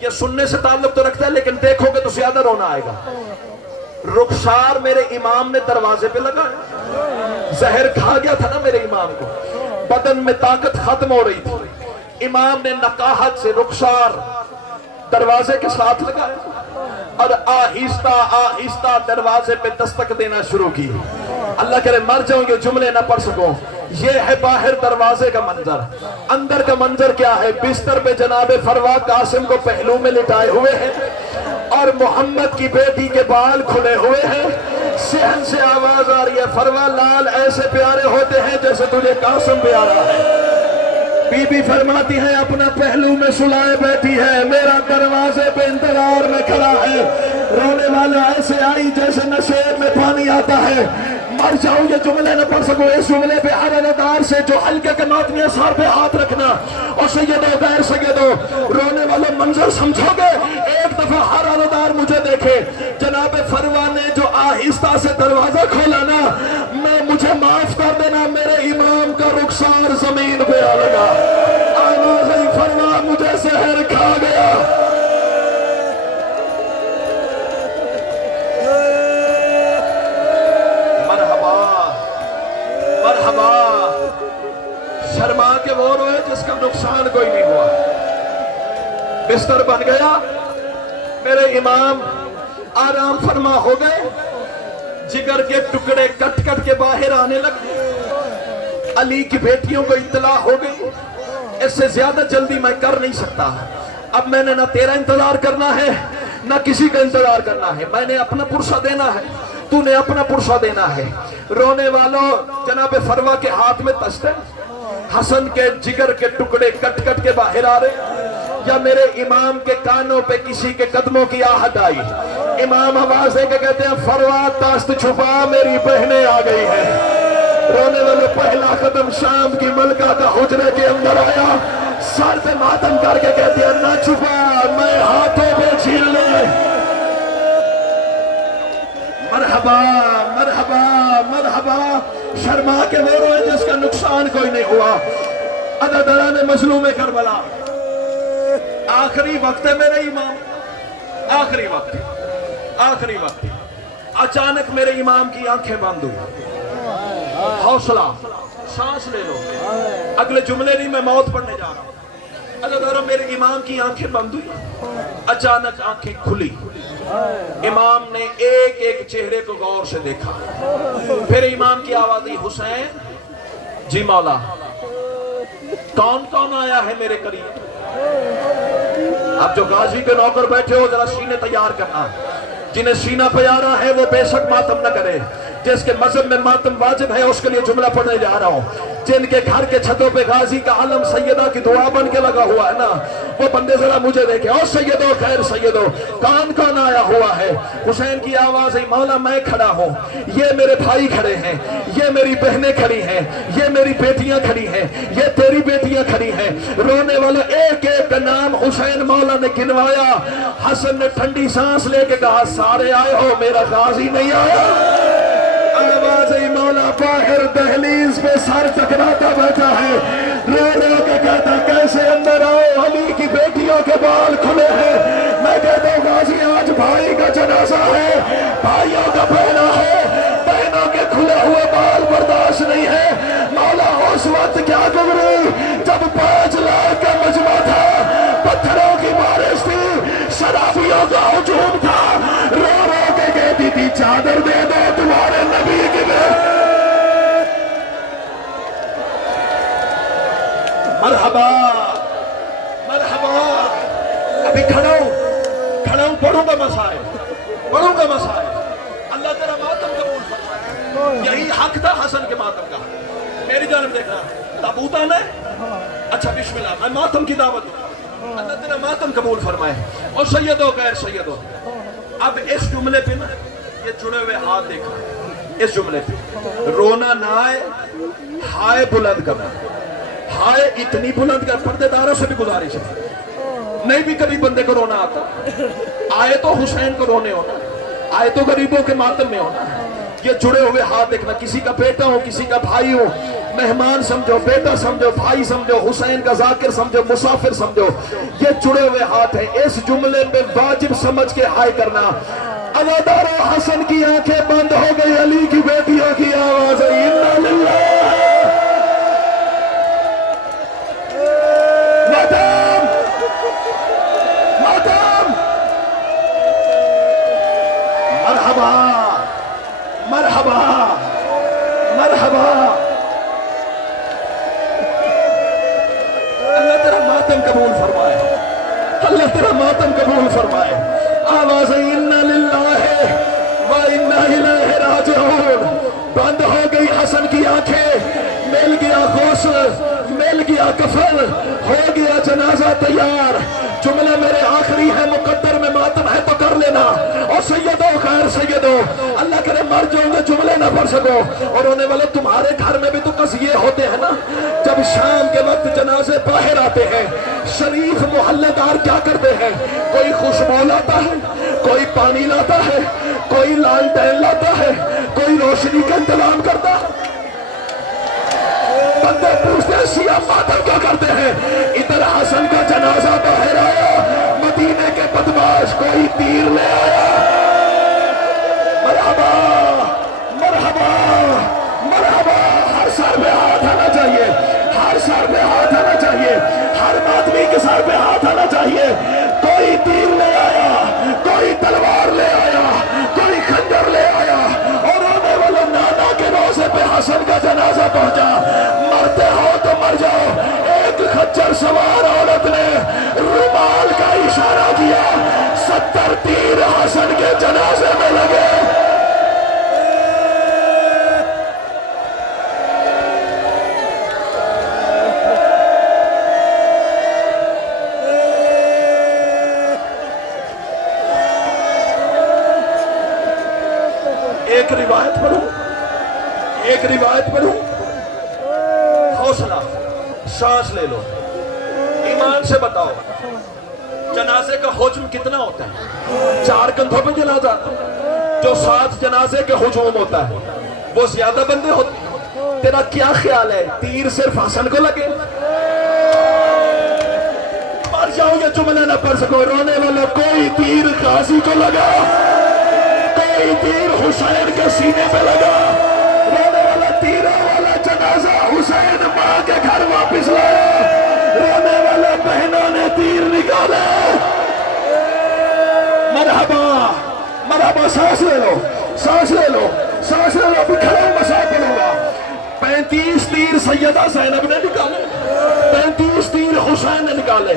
یہ سننے سے تعلق تو رکھتا ہے لیکن دیکھو گے تو زیادہ رونا آئے گا۔ رخسار میرے امام نے دروازے پہ لگا، زہر کھا گیا تھا نا میرے امام کو، بدن میں طاقت ختم ہو رہی تھی، امام نے نقاہت سے رخسار دروازے کے ساتھ لگایا اور آہستہ آہستہ دروازے پہ دستک دینا شروع کی۔ اللہ کرے مر جاؤں گے جملے نہ پڑھ سکوں۔ یہ ہے باہر دروازے کا منظر، اندر کا منظر کیا ہے؟ بستر پہ جناب فروا قاسم کو پہلو میں لٹائے ہوئے ہیں اور محمد کی بیٹی کے بال کھلے ہوئے ہیں، صحن سے آواز آ رہی ہے، فروا لال ایسے پیارے ہوتے ہیں جیسے تجھے قاسم پیارا ہے۔ بی بی فرماتی ہے اپنا پہلو میں سلائے بیٹھی ہے، میرا دروازے پہ انتظار میں کھڑا ہے، رونے والا ایسے آئی جیسے نشیب میں پانی آتا ہے۔ مر جاؤں یہ جملے نہ پڑھ سکو، اس جملے پہ ہر ادار سے جو ہلکے کے ماتمی سار پہ ہاتھ رکھنا، اور سیدو غیر سیدو رونے والے منظر سمجھو گے۔ ایک دفعہ ہر ادار مجھے دیکھے، جناب فروا نے جو آہستہ سے دروازہ کھولا نا، مجھے معاف کر دینا، میرے امام کا رخسار زمین پہ آ لگا، آواز ہی فروا مجھے زہر کھا گیا۔ شرما کے وہ روئے جس کا نقصان کوئی نہیں ہوا۔ بستر بن گیا، میرے امام آرام فرما ہو گئے، جگر کے ٹکڑے کٹ کٹ کے باہر آنے لگے۔ علی کی بیٹیوں کو اطلاع ہو گئی، اس سے زیادہ جلدی میں کر نہیں سکتا، اب میں نے نہ تیرا انتظار کرنا ہے نہ کسی کا انتظار کرنا ہے، میں نے اپنا پرسہ دینا ہے، تو نے اپنا پرسہ دینا ہے۔ رونے والوں جناب فروا کے ہاتھ میں تشتے، حسن کے جگر کے ٹکڑے کٹ کٹ کے باہر آ رہے، یا میرے امام کے کانوں پہ کسی کے قدموں کی آہٹ آئی، امام آواز دے کے کہتے ہیں فروا تاست چھپا میری بہنیں آ گئی ہیں۔ رونے والے پہلا قدم شام کی ملکہ کا حجرے کے اندر آیا، سر پہ ماتم کر کے کہتے ہیں نہ چھپا، میں ہاتھوں پہ چھیل لے۔ مرحبا مرحبا مرحبا، شرما کے وہ روئے جس کا نقصان کوئی نہیں ہوا۔ عددران مظلوم کربلا، آخری وقت ہے میرے امام، آخری وقت، آخری وقت۔ اچانک میرے امام کی آنکھیں بند ہوئی، حوصلہ، سانس لے لو، اگلے جملے نہیں میں موت پڑھنے جا رہا ہوں۔ عددران میرے امام کی آنکھیں بند ہوئی، اچانک آنکھیں کھلی، امام نے ایک ایک چہرے کو غور سے دیکھا، پھر امام کی آواز دی حسین جی مولا، کون کون آیا ہے میرے قریب؟ اب جو غازی کے نوکر بیٹھے ہو ذرا سینے تیار کرنا، جنہیں سینہ پیارا ہے وہ بے شک ماتم نہ کرے، جس کے مذہب میں ماتم واجب ہے اس کے لیے جملہ پڑھنے جا رہا ہوں۔ جن کے گھر کے چھتوں پہ غازی کا علم سیدہ کی دعا بن کے لگا ہوا ہے نا، وہ بندے ذرا مجھے دیکھیں، اور سیدو خیر سیدو کون کون آیا ہوا ہے؟ حسین کی آواز ہے مولا میں کھڑا ہوں، یہ میرے بھائی کھڑے ہیں، یہ میری بہنیں کھڑی ہیں، یہ میری بیٹیاں کھڑی ہیں، یہ تیری بیٹیاں کھڑی ہیں۔ رونے والا ایک ایک کا نام حسین مولا نے گنوایا۔ حسن نے ٹھنڈی سانس لے کے کہا سارے آئے ہو، میرا غازی نہیں آیا۔ آواز مولا باہر دہلیز پہ سر ٹکراتا بیٹھا ہے، رو رو کے کہتا کیسے اندر آؤ، علی کی بیٹیوں کے بال کھلے ہیں۔ میں کہتا ہوں غازی آج بھائی کا جنازہ ہے، بھائیوں کا پہنا ہے، بہنوں کے کھلے ہوئے بال برداشت نہیں ہے۔ مولا اس وقت کیا گزری جب 5 لاکھ کا مجمع تھا، پتھروں کی بارش تھی، شرابیوں کا ہجوم تھا، رو رو کے کہتی تھی چادر دے دو تمہارے نبی کی مرحبا مرحبا۔ ابھی کھڑا ہوں پڑھوں گا مسائل، اللہ تیرا ماتم قبول فرمائے۔ یہی حق تھا حسن کے ماتم کا، میری جانب دیکھنا تابوت آنا ہے، اچھا بسم اللہ، میں ماتم کی دعوت دوں، اللہ تیرا ماتم قبول فرمائے۔ اور سیدو غیر سیدو، اب اس جملے پہ نا یہ جڑے ہوئے ہاتھ دیکھا، اس جملے پہ رونا نہ آئے، ہائے بلند کرنا، ہائے اتنی بلند کر، پردے داروں سے بھی گزارش ہے، نہیں بھی کبھی بندے کو رونا آتا، آئے تو حسین کو رونے ہونا، آئے تو غریبوں کے ماتم میں ہونا۔ یہ جڑے ہوئے ہاتھ دیکھنا، کسی کا بیٹا ہو، کسی کا بھائی ہو، مہمان سمجھو، بیٹا سمجھو، بھائی سمجھو، حسین کا ذاکر سمجھو، مسافر سمجھو، یہ جڑے ہوئے ہاتھ ہیں۔ اس جملے میں واجب سمجھ کے ہائے کرنا۔ عزادار حسن کی آنکھیں بند ہو گئی، علی کی بیٹیوں کی آواز ہے اِنَّا لِلَّهِ مرحبا مرحبا مرحبا۔ اللہ تیرا ماتم قبول فرمائے، اللہ تیرا ماتم قبول فرمائے۔ آواز اِنَّا لِلَّهِ وَإِنَّا إِلَيْهِ رَاجِعُونَ۔ بند ہو گئی حسن کی آنکھیں، مل گیا غسل، مل گیا کفن، ہو گیا جنازہ تیار۔ جملے میرے آخری ہے، مقدر میں ماتم ہے تو کر لینا۔ اور سیدو خیر سیدو، اللہ کرے مر جاؤں گے جملے نہ پڑھ سکو۔ اور ہونے والے تمہارے گھر میں بھی تو قضیے ہوتے ہیں نا، جب شام کے وقت جنازے باہر آتے ہیں، شریف محلے دار کیا کرتے ہیں؟ کوئی خوشبو لاتا ہے، کوئی پانی لاتا ہے، کوئی لالٹین لاتا ہے، کوئی روشنی کا انتظام کرتا ہے۔ بندے پوچھتے ہیں سیاہ ماتم کیا کرتے ہیں؟ ادھر حسن کا جنازہ باہر آیا، مدینے کے بدماش کوئی تیر لے آیا۔ مرحبا مرحبا مرحبا۔ ہر سر پہ ہاتھ آنا چاہیے، ہر سر پہ ہاتھ آنا چاہیے، ہر آدمی کے سر پہ ہاتھ آنا چاہیے۔ کوئی تیر لے آیا، کوئی تلوار لے آیا، کوئی خنجر لے آیا، اور آنے والے نانا کے روزے پہ حسن کا جنازہ پہنچا۔ مرتے ہو تو مر جاؤ۔ ایک خچر سوار عورت نے رومال کا اشارہ کیا، 70 تیر حسن کے جنازے میں لگے۔ ایک روایت پڑھوں، حوصلہ، سانس لے لو، ایمان سے بتاؤ جنازے کا حجم کتنا ہوتا ہے؟ 4 کندھوں پہ جنازہ، جو 7 جنازے کے حجوم ہوتا ہے وہ زیادہ بندے ہوتے ہیں۔ تیرا کیا خیال ہے تیر صرف حسن کو لگے؟ مر جاؤ یہ جملہ نہ پڑھ سکو، رونے والا کوئی تیر غازی کو لگا، کوئی تیر حسین کے سینے پہ لگا، رونے والا تیروں والا جنازہ حسین ماں کے گھر واپس لایا، رونے والا بہنوں نے تیر نکالا۔ مرحبا مرحبا۔ سانس لے لو، سانس لے لو، سانس لے لو، ابھی کھڑا ہوں مسائل پڑھوں گا۔ 35 تیر سیدہ زینب نے نکالے، 35 تیر حسین نے نکالے،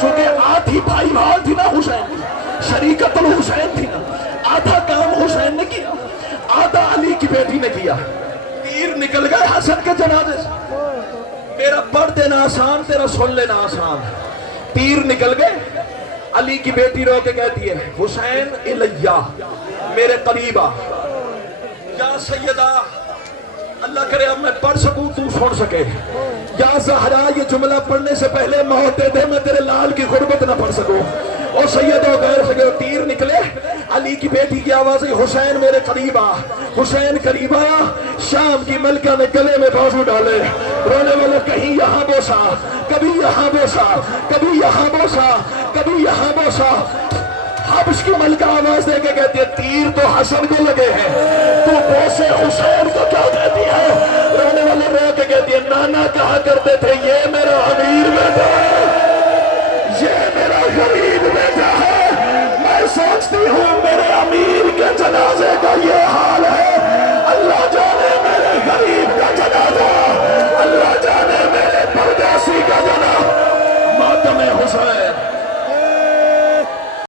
چونکہ آدھی بھائی بھال تھی نا حسین کی، شریکت الحسین تھی نا، آدھا کام حسین نے کیا، آدھا علی کی بیٹی نے کیا۔ تیر نکل گئے حسن کے جنازے سے، میرا پڑھ دینا آسان، تیرا سن لینا آسان۔ تیر نکل گئے، علی کی بیٹی رو کے کہتی ہے حسین الیہ، میرے قریب آ، یا سیدہ، اللہ کرے اب میں پڑھ سکوں تو سن سکے، یا زہرا یہ جملہ پڑھنے سے پہلے موت دے دے میں تیرے لال کی غربت نہ پڑھ سکوں۔ اور سیدوں غیر سگے تیر نکلے، علی کی بیٹی کی آواز ہے حسین میرے قریب آ، حسین قریب آیا، شام کی ملکہ نے گلے میں بازو ڈالے، رونے والے کہیں یہاں بوسا، کبھی یہاں بوسا، کبھی یہاں بوسا، کبھی یہاں بوسا۔ حبش کی ملکہ آواز دے کے کہتی ہے تیر تو حسن کو لگے ہیں، تو بوسے حسین کو کیا کہتی ہے؟ رونے والے رو کے کہتی ہے نانا کہا کرتے تھے یہ میرا امیر بیٹا ہے۔